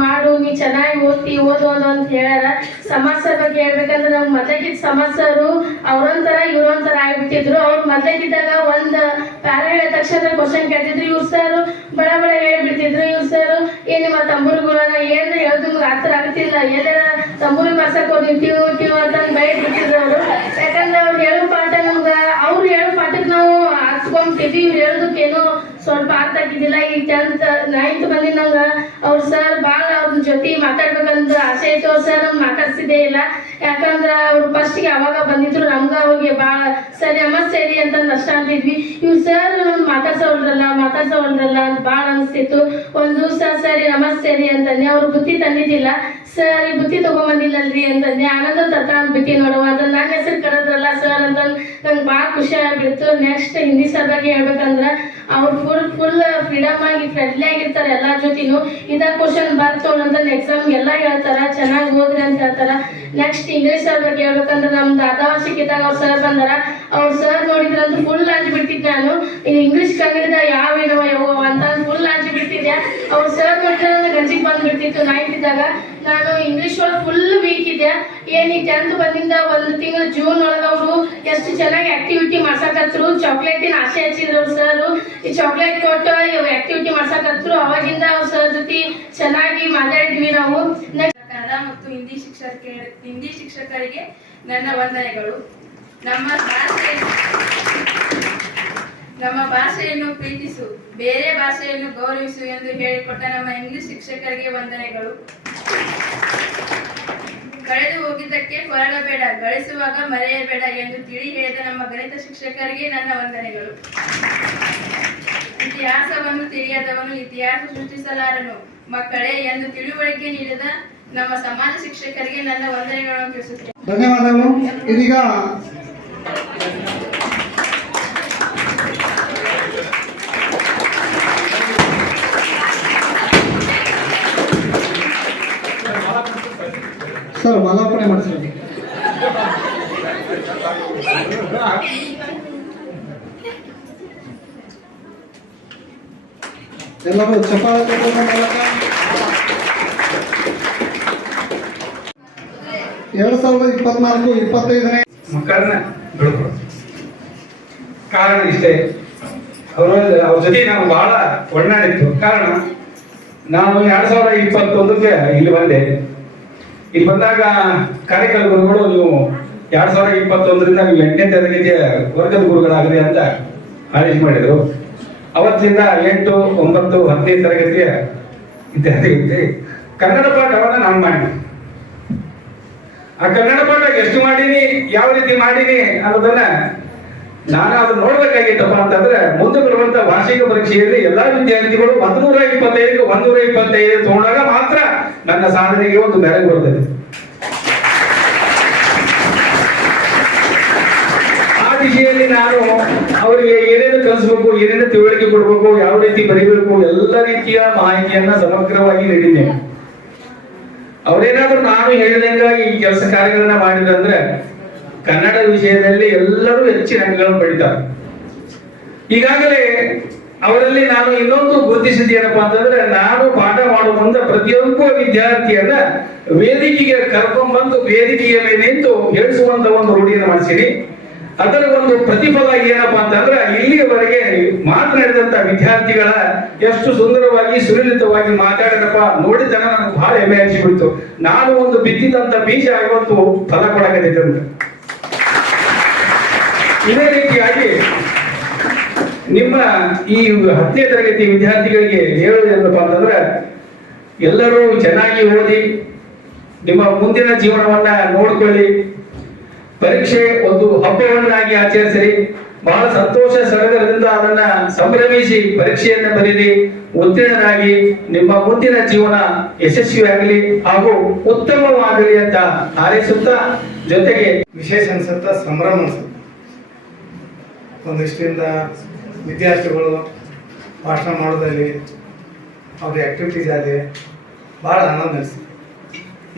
ಮಾಡು ನೀ ಚೆನ್ನಾಗಿ ಓದು ಅಂತ ಹೇಳ್ಯಾರ. ಸಮಾಜದ ಬಗ್ಗೆ ಹೇಳ್ಬೇಕಂದ್ರೆ ನಮ್ ಮೊದಲಿದ್ದ ಸಮಾಜರು ಅವ್ರೊಂಥರ ಇವ್ರೊಂಥರ ಆಗ್ಬಿಟ್ಟಿದ್ರು. ಅವ್ರು ಮೊದಲಿದ್ದಾಗ ಒಂದ್ ಪ್ಯಾರ ಹೇಳಿದ ತಕ್ಷಣ ಕ್ವಶನ್ ಕೇಳ್ತಿದ್ರು. ಇವ್ರು ಸರ್ ಬಡ ಹೇಳ್ಬಿಡ್ತಿದ್ರು. ಇವ್ರು ಸರ್ ಏನ್ ನಿಮ್ಮ ತಂಬೂರುಗಳನ್ನ ಏನ್ ಹೇಳುದು ನಿಮ್ಗೆ ಅರ್ಥ ಆಗ್ತಿಲ್ಲ, ಎಲ್ಲರ ತಂಬೂರಿ ಬರ್ಸಕ್ ಹೋಗಿ ಟಿವ್ ಅಂತ ಬೈದ್ ಬಿಟ್ಟಿದ್ರು ಅವರು. ಯಾಕಂದ್ರೆ ಅವ್ರು ಹೇಳೋ ಪಾಠ ಅವ್ರು ಹೇಳೋ ಪಾಠಕ್ಕೆ ನಾವು ಹಚ್ಕೊಂಡ್ಬಿಟ್ಟಿದ್ವಿ. ಇವ್ರು ಹೇಳೋದಕ್ಕೇನೋ ಸ್ವಲ್ಪ ಅರ್ಥ ಆಗಿದ್ದಿಲ್ಲ. ಈ 10th 9th ಬಂದಿ ನಂಗ ಅವ್ರ ಸರ್ ಭಾಳ ಅವ್ರ ಜೊತೆ ಮಾತಾಡ್ಬೇಕಂತ ಆಸೆ ಇತ್ತು. ಅವ್ರ ಸರ್ ನಮ್ಗೆ ಮಾತಾಡ್ಸಿದ್ದೇ ಇಲ್ಲ. ಯಾಕಂದ್ರ ಅವ್ರು ಫಸ್ಟ್ಗೆ ಅವಾಗ ಬಂದಿದ್ರು. ನಮ್ಗ ಅವ್ರಿಗೆ ಭಾಳ ಸರಿ ನಮಸ್ತೆ ರೀ ಅಂತಂದು ಅಷ್ಟ ಅಂತಿದ್ವಿ. ಇವ್ರು ಸರ್ ಮಾತಾಡ್ಸೋಲ್ರಲ್ಲ ಅಂತ ಭಾಳ ಅನಿಸ್ತಿತ್ತು. ಒಂದ್ ದಿವಸ ಸರಿ ನಮಸ್ತೆ ರೀ ಅಂತಂದೆ. ಅವ್ರು ಬುತ್ತಿ ತಂದಿದ್ದಿಲ್ಲ. ಸರ್ ಈ ಬುತ್ತಿ ತಗೊಂಬಂದಿಲ್ಲಲ್ರಿ ಅಂತಂದೆ. ಆನಂದ ತತ್ತ ಅಂತ ಬಿಟ್ಟಿ ನೋಡುವ ಅಂತ ನನ್ನ ಹೆಸರು ಕರೆದ್ರಲ್ಲ ಸರ್ ಅಂತ ನಂಗೆ ಭಾಳ ಖುಷಿ ಆಗ್ಬಿಡ್ತು. ನೆಕ್ಸ್ಟ್ ಹಿಂದಿ ಸರ್ ಬಗ್ಗೆ ಹೇಳ್ಬೇಕಂದ್ರ ಅವ್ರು ಫುಲ್ ಫ್ರೀಡಮ್ ಆಗಿ ಫ್ರೆಂಡ್ಲಿ ಆಗಿರ್ತಾರೆ ಎಲ್ಲಾರ ಜೊತೆನು. ಇದಾಗ ಕ್ವಶನ್ ಬರ್ತಾವ ಅಂತ ಎಕ್ಸಾಮ್ ಎಲ್ಲ ಹೇಳ್ತಾರ, ಚೆನ್ನಾಗಿ ಓದ್ರಿ ಅಂತ ಹೇಳ್ತಾರ. ನೆಕ್ಸ್ಟ್ ಇಂಗ್ಲೀಷ್ ಸರ್ ಬಗ್ಗೆ ಹೇಳ್ಬೇಕಂದ್ರೆ ನಮ್ದು ಅರ್ಧವಾರ್ಷಿಕಿದ್ದಾಗ ಅವ್ರ ಸರ್ ಬಂದಾರ. ಅವ್ರ ಸರ್ ನೋಡಿದ್ರಂತ ಫುಲ್ ಅಂಜಿ ಬಿಡ್ತಿದ್ದೆ ನಾನು. ಇಂಗ್ಲೀಷ್ ಕನ್ನಡ ಯಾವೇನವ ಯವ್ವ ಅಂತ ಫುಲ್ ಅಂಜಿ ಬಿಡ್ತಿದ್ದೆ. ಅವ್ರ ಸರ್ ನೋಡಿದ್ರೆ ಗಂಜಿಗೆ ಬಂದ್ಬಿಡ್ತಿತ್ತು. 9th ಇದ್ದಾಗ ನಾನು ಇಂಗ್ಲಿಷ್ ಒಳಗೆ ಫುಲ್ ವೀಕ್ ಇದೆ. ಏನ್ ಈ 10th ಬಂದಿಂದ ಒಂದು ತಿಂಗಳು ಜೂನ್ ಒಳಗೆ ಅವರು ಎಷ್ಟು ಚೆನ್ನಾಗಿ ಆಕ್ಟಿವಿಟಿ ಮಾಡ್ಸಕತ್ರು. ಚಾಕ್ಲೇಟಿನ ಆಸೆ ಹಚ್ಚಿದ್ರು ಸರ್. ಈ ಚಾಕ್ಲೇಟ್ ಕೊಟ್ಟು ಆಕ್ಟಿವಿಟಿ ಮಾಡ್ಸಕತ್ರು. ಅವಾಗಿಂದ ಅವ್ರ ಸರ್ ಜೊತೆ ಚೆನ್ನಾಗಿ ಮಾತಾಡಿದ್ವಿ ನಾವು. ಕನ್ನಡ ಮತ್ತು ಹಿಂದಿ ಶಿಕ್ಷಕರಿಗೆ ನನ್ನ ವಂದನೆಗಳು. ನಮ್ಮ ಭಾಷೆಯನ್ನು ಪ್ರೀತಿಸು, ಬೇರೆ ಭಾಷೆಯನ್ನು ಗೌರವಿಸು ಎಂದು ಹೇಳಿಕೊಟ್ಟ ನಮ್ಮ ಇಂಗ್ಲಿಷ್ ಶಿಕ್ಷಕರಿಗೆ ವಂದನೆಗಳು. ಕಳೆದು ಹೋಗಿದ್ದಕ್ಕೆ ಹೊರಡಬೇಡ, ಗಳಿಸುವಾಗ ಮರೆಯಬೇಡ ಎಂದು ತಿಳಿ ಹೇಳಿದ ನಮ್ಮ ಗಣಿತ ಶಿಕ್ಷಕರಿಗೆ ನನ್ನ ವಂದನೆಗಳು. ಇತಿಹಾಸವನ್ನು ತಿಳಿಯದವನು ಇತಿಹಾಸ ಸೃಷ್ಟಿಸಲಾರನು ಮಕ್ಕಳೇ ಎಂದು ತಿಳುವಳಿಕೆ ನೀಡಿದ ನಮ್ಮ ಸಮಾಜ ಶಿಕ್ಷಕರಿಗೆ ನನ್ನ ವಂದನೆಗಳನ್ನು ತಿಳಿಸುತ್ತೇನೆ. ಧನ್ಯವಾದಗಳು. ಇದೀಗ ಸರ್ ಮಾಲಾರ್ಪಣೆ ಮಾಡಿಸ್ರಿ. ಎಲ್ಲರೂ ಚಪ್ಪಾಳೆ ತಟ್ಟುವ ಮೂಲಕ 2024-25ನೇ ಮಕ್ಕಳನ್ನ ಬೆಳ್ಕೊಡೋದು. ಕಾರಣ ಇಷ್ಟೇ, ಅವ್ರ ಜೊತೆ ನಾವು ಬಹಳ ಒಡನಾಡಿತ್ತು. ಕಾರಣ ನಾನು 2021ಕ್ಕೆ ಇಲ್ಲಿ ಬಂದೆ. ಇಲ್ಲಿ ಬಂದಾಗ ಕಾರ್ಯಕ್ರಮ ಗುರುಗಳು ನೀವು 2021ರಿಂದ ನೀವು 8ನೇ ತರಗತಿಯ ವರ್ಗದ ಗುರುಗಳಾಗಲಿ ಅಂತ ಆದೇಶ ಮಾಡಿದ್ರು. ಅವತ್ತಿಂದ 8, 9, 10ನೇ ತರಗತಿಯ ವಿದ್ಯಾರ್ಥಿ ಕನ್ನಡ ಪಾಠವನ್ನ ನಾನು ಮಾಡಿ ಆ ಕನ್ನಡ ಪಾಠ ಎಷ್ಟು ಮಾಡೀನಿ, ಯಾವ ರೀತಿ ಮಾಡೀನಿ ಅನ್ನೋದನ್ನ ನಾನು ಅದನ್ನ ನೋಡ್ಬೇಕಾಗಿತ್ತಪ್ಪ ಅಂತಂದ್ರೆ ಮುಂದೆ ಬರುವಂತ ವಾರ್ಷಿಕ ಪರೀಕ್ಷೆಯಲ್ಲಿ ಎಲ್ಲಾ ವಿದ್ಯಾರ್ಥಿಗಳು 125 125 ತಗೊಂಡಾಗ ಮಾತ್ರ ನನ್ನ ಸಾಧನೆಗೆ ಒಂದು ಬೆಲೆ ಬರ್ತದೆ. ಆ ದಿಶೆಯಲ್ಲಿ ನಾನು ಅವರಿಗೆ ಏನೇನು ಕಲಿಸ್ಬೇಕು, ಏನೇನು ತಿಳುವಳಿಕೆ ಕೊಡ್ಬೇಕು, ಯಾವ ರೀತಿ ಬರೀಬೇಕು, ಎಲ್ಲ ರೀತಿಯ ಮಾಹಿತಿಯನ್ನ ಸಮಗ್ರವಾಗಿ ನೀಡಿದ್ದೇನೆ. ಅವರೇನಾದ್ರೂ ನಾನು ಹೇಳಿದಂಗ ಈ ಕೆಲಸ ಕಾರ್ಯಗಳನ್ನ ಮಾಡಿದ್ರಂದ್ರೆ ಕನ್ನಡ ವಿಷಯದಲ್ಲಿ ಎಲ್ಲರೂ ಹೆಚ್ಚಿನ ಅಂಕಗಳನ್ನು ಪಡಿತಾರೆ. ಈಗಾಗಲೇ ಅವರಲ್ಲಿ ನಾನು ಇನ್ನೊಂದು ಗುರುತಿಸಿದ್ದೇನಪ್ಪ ಅಂತಂದ್ರೆ, ನಾನು ಪಾಠ ಮಾಡುವ ಮುಂದೆ ಪ್ರತಿಯೊಬ್ಬ ವಿದ್ಯಾರ್ಥಿಯನ್ನ ವೇದಿಕೆಗೆ ಕರ್ಕೊಂಡ್ಬಂದು ವೇದಿಕೆಯ ಮೇಲೆ ನಿಂತು ಹೇಳಿಸುವಂತ ಒಂದು ರೂಢಿಯನ್ನು ಮಾಡಿಸಿನಿ. ಅದರ ಒಂದು ಪ್ರತಿಫಲ ಏನಪ್ಪಾ ಅಂತಂದ್ರೆ, ಇಲ್ಲಿಯವರೆಗೆ ಮಾತನಾಡಿದಂತ ವಿದ್ಯಾರ್ಥಿಗಳ ಎಷ್ಟು ಸುಂದರವಾಗಿ ಸುಲಲಿತವಾಗಿ ಮಾತಾಡಿದಪ್ಪ ನೋಡಿದನ ನನಗೆ ಬಹಳ ಹೆಮ್ಮೆ ಹಚ್ಚಿಬಿಡ್ತು. ನಾನು ಒಂದು ಬಿತ್ತಿದಂತ ಬೀಜ ಇವತ್ತು ಫಲ ಕೊಡಕತ್ತೈತೆ ಅಂತ. ಇದೇ ರೀತಿಯಾಗಿ ನಿಮ್ಮ ಈ 10ನೇ ತರಗತಿ ವಿದ್ಯಾರ್ಥಿಗಳಿಗೆ ಹೇಳುವುದೇನಪ್ಪ ಅಂತಂದ್ರೆ, ಎಲ್ಲರೂ ಚೆನ್ನಾಗಿ ಓದಿ ನಿಮ್ಮ ಮುಂದಿನ ಜೀವನವನ್ನ ನೋಡ್ಕೊಳ್ಳಿ. ಪರೀಕ್ಷೆ ಒಂದು ಹಬ್ಬವನ್ನಾಗಿ ಆಚರಿಸಿರಿ. ಬಹಳ ಸಂತೋಷ ಸಡಗರದಿಂದ ಅದನ್ನ ಸಂಭ್ರಮಿಸಿ ಪರೀಕ್ಷೆಯನ್ನ ಬರೀರಿ. ಉತ್ತೀರ್ಣರಾಗಿ ನಿಮ್ಮ ಮುಂದಿನ ಜೀವನ ಯಶಸ್ವಿಯಾಗಲಿ ಹಾಗೂ ಉತ್ತಮವಾಗಲಿ ಅಂತ ಹಾರೈಸುತ್ತಾ, ಜೊತೆಗೆ ವಿಶೇಷ ಅನ್ಸುತ್ತಾ, ಸಂಭ್ರಮ ಅನ್ಸುತ್ತೆ. ಒಂದಿಷ್ಟರಿಂದ ವಿದ್ಯಾರ್ಥಿಗಳು ಭಾಷಣ ಮಾಡೋದಲ್ಲಿ ಅವ್ರ ಆಕ್ಟಿವಿಟೀಸ್ ಆಗಲಿ ಭಾಳ ಆನಂದ ಅನಿಸ್ತು.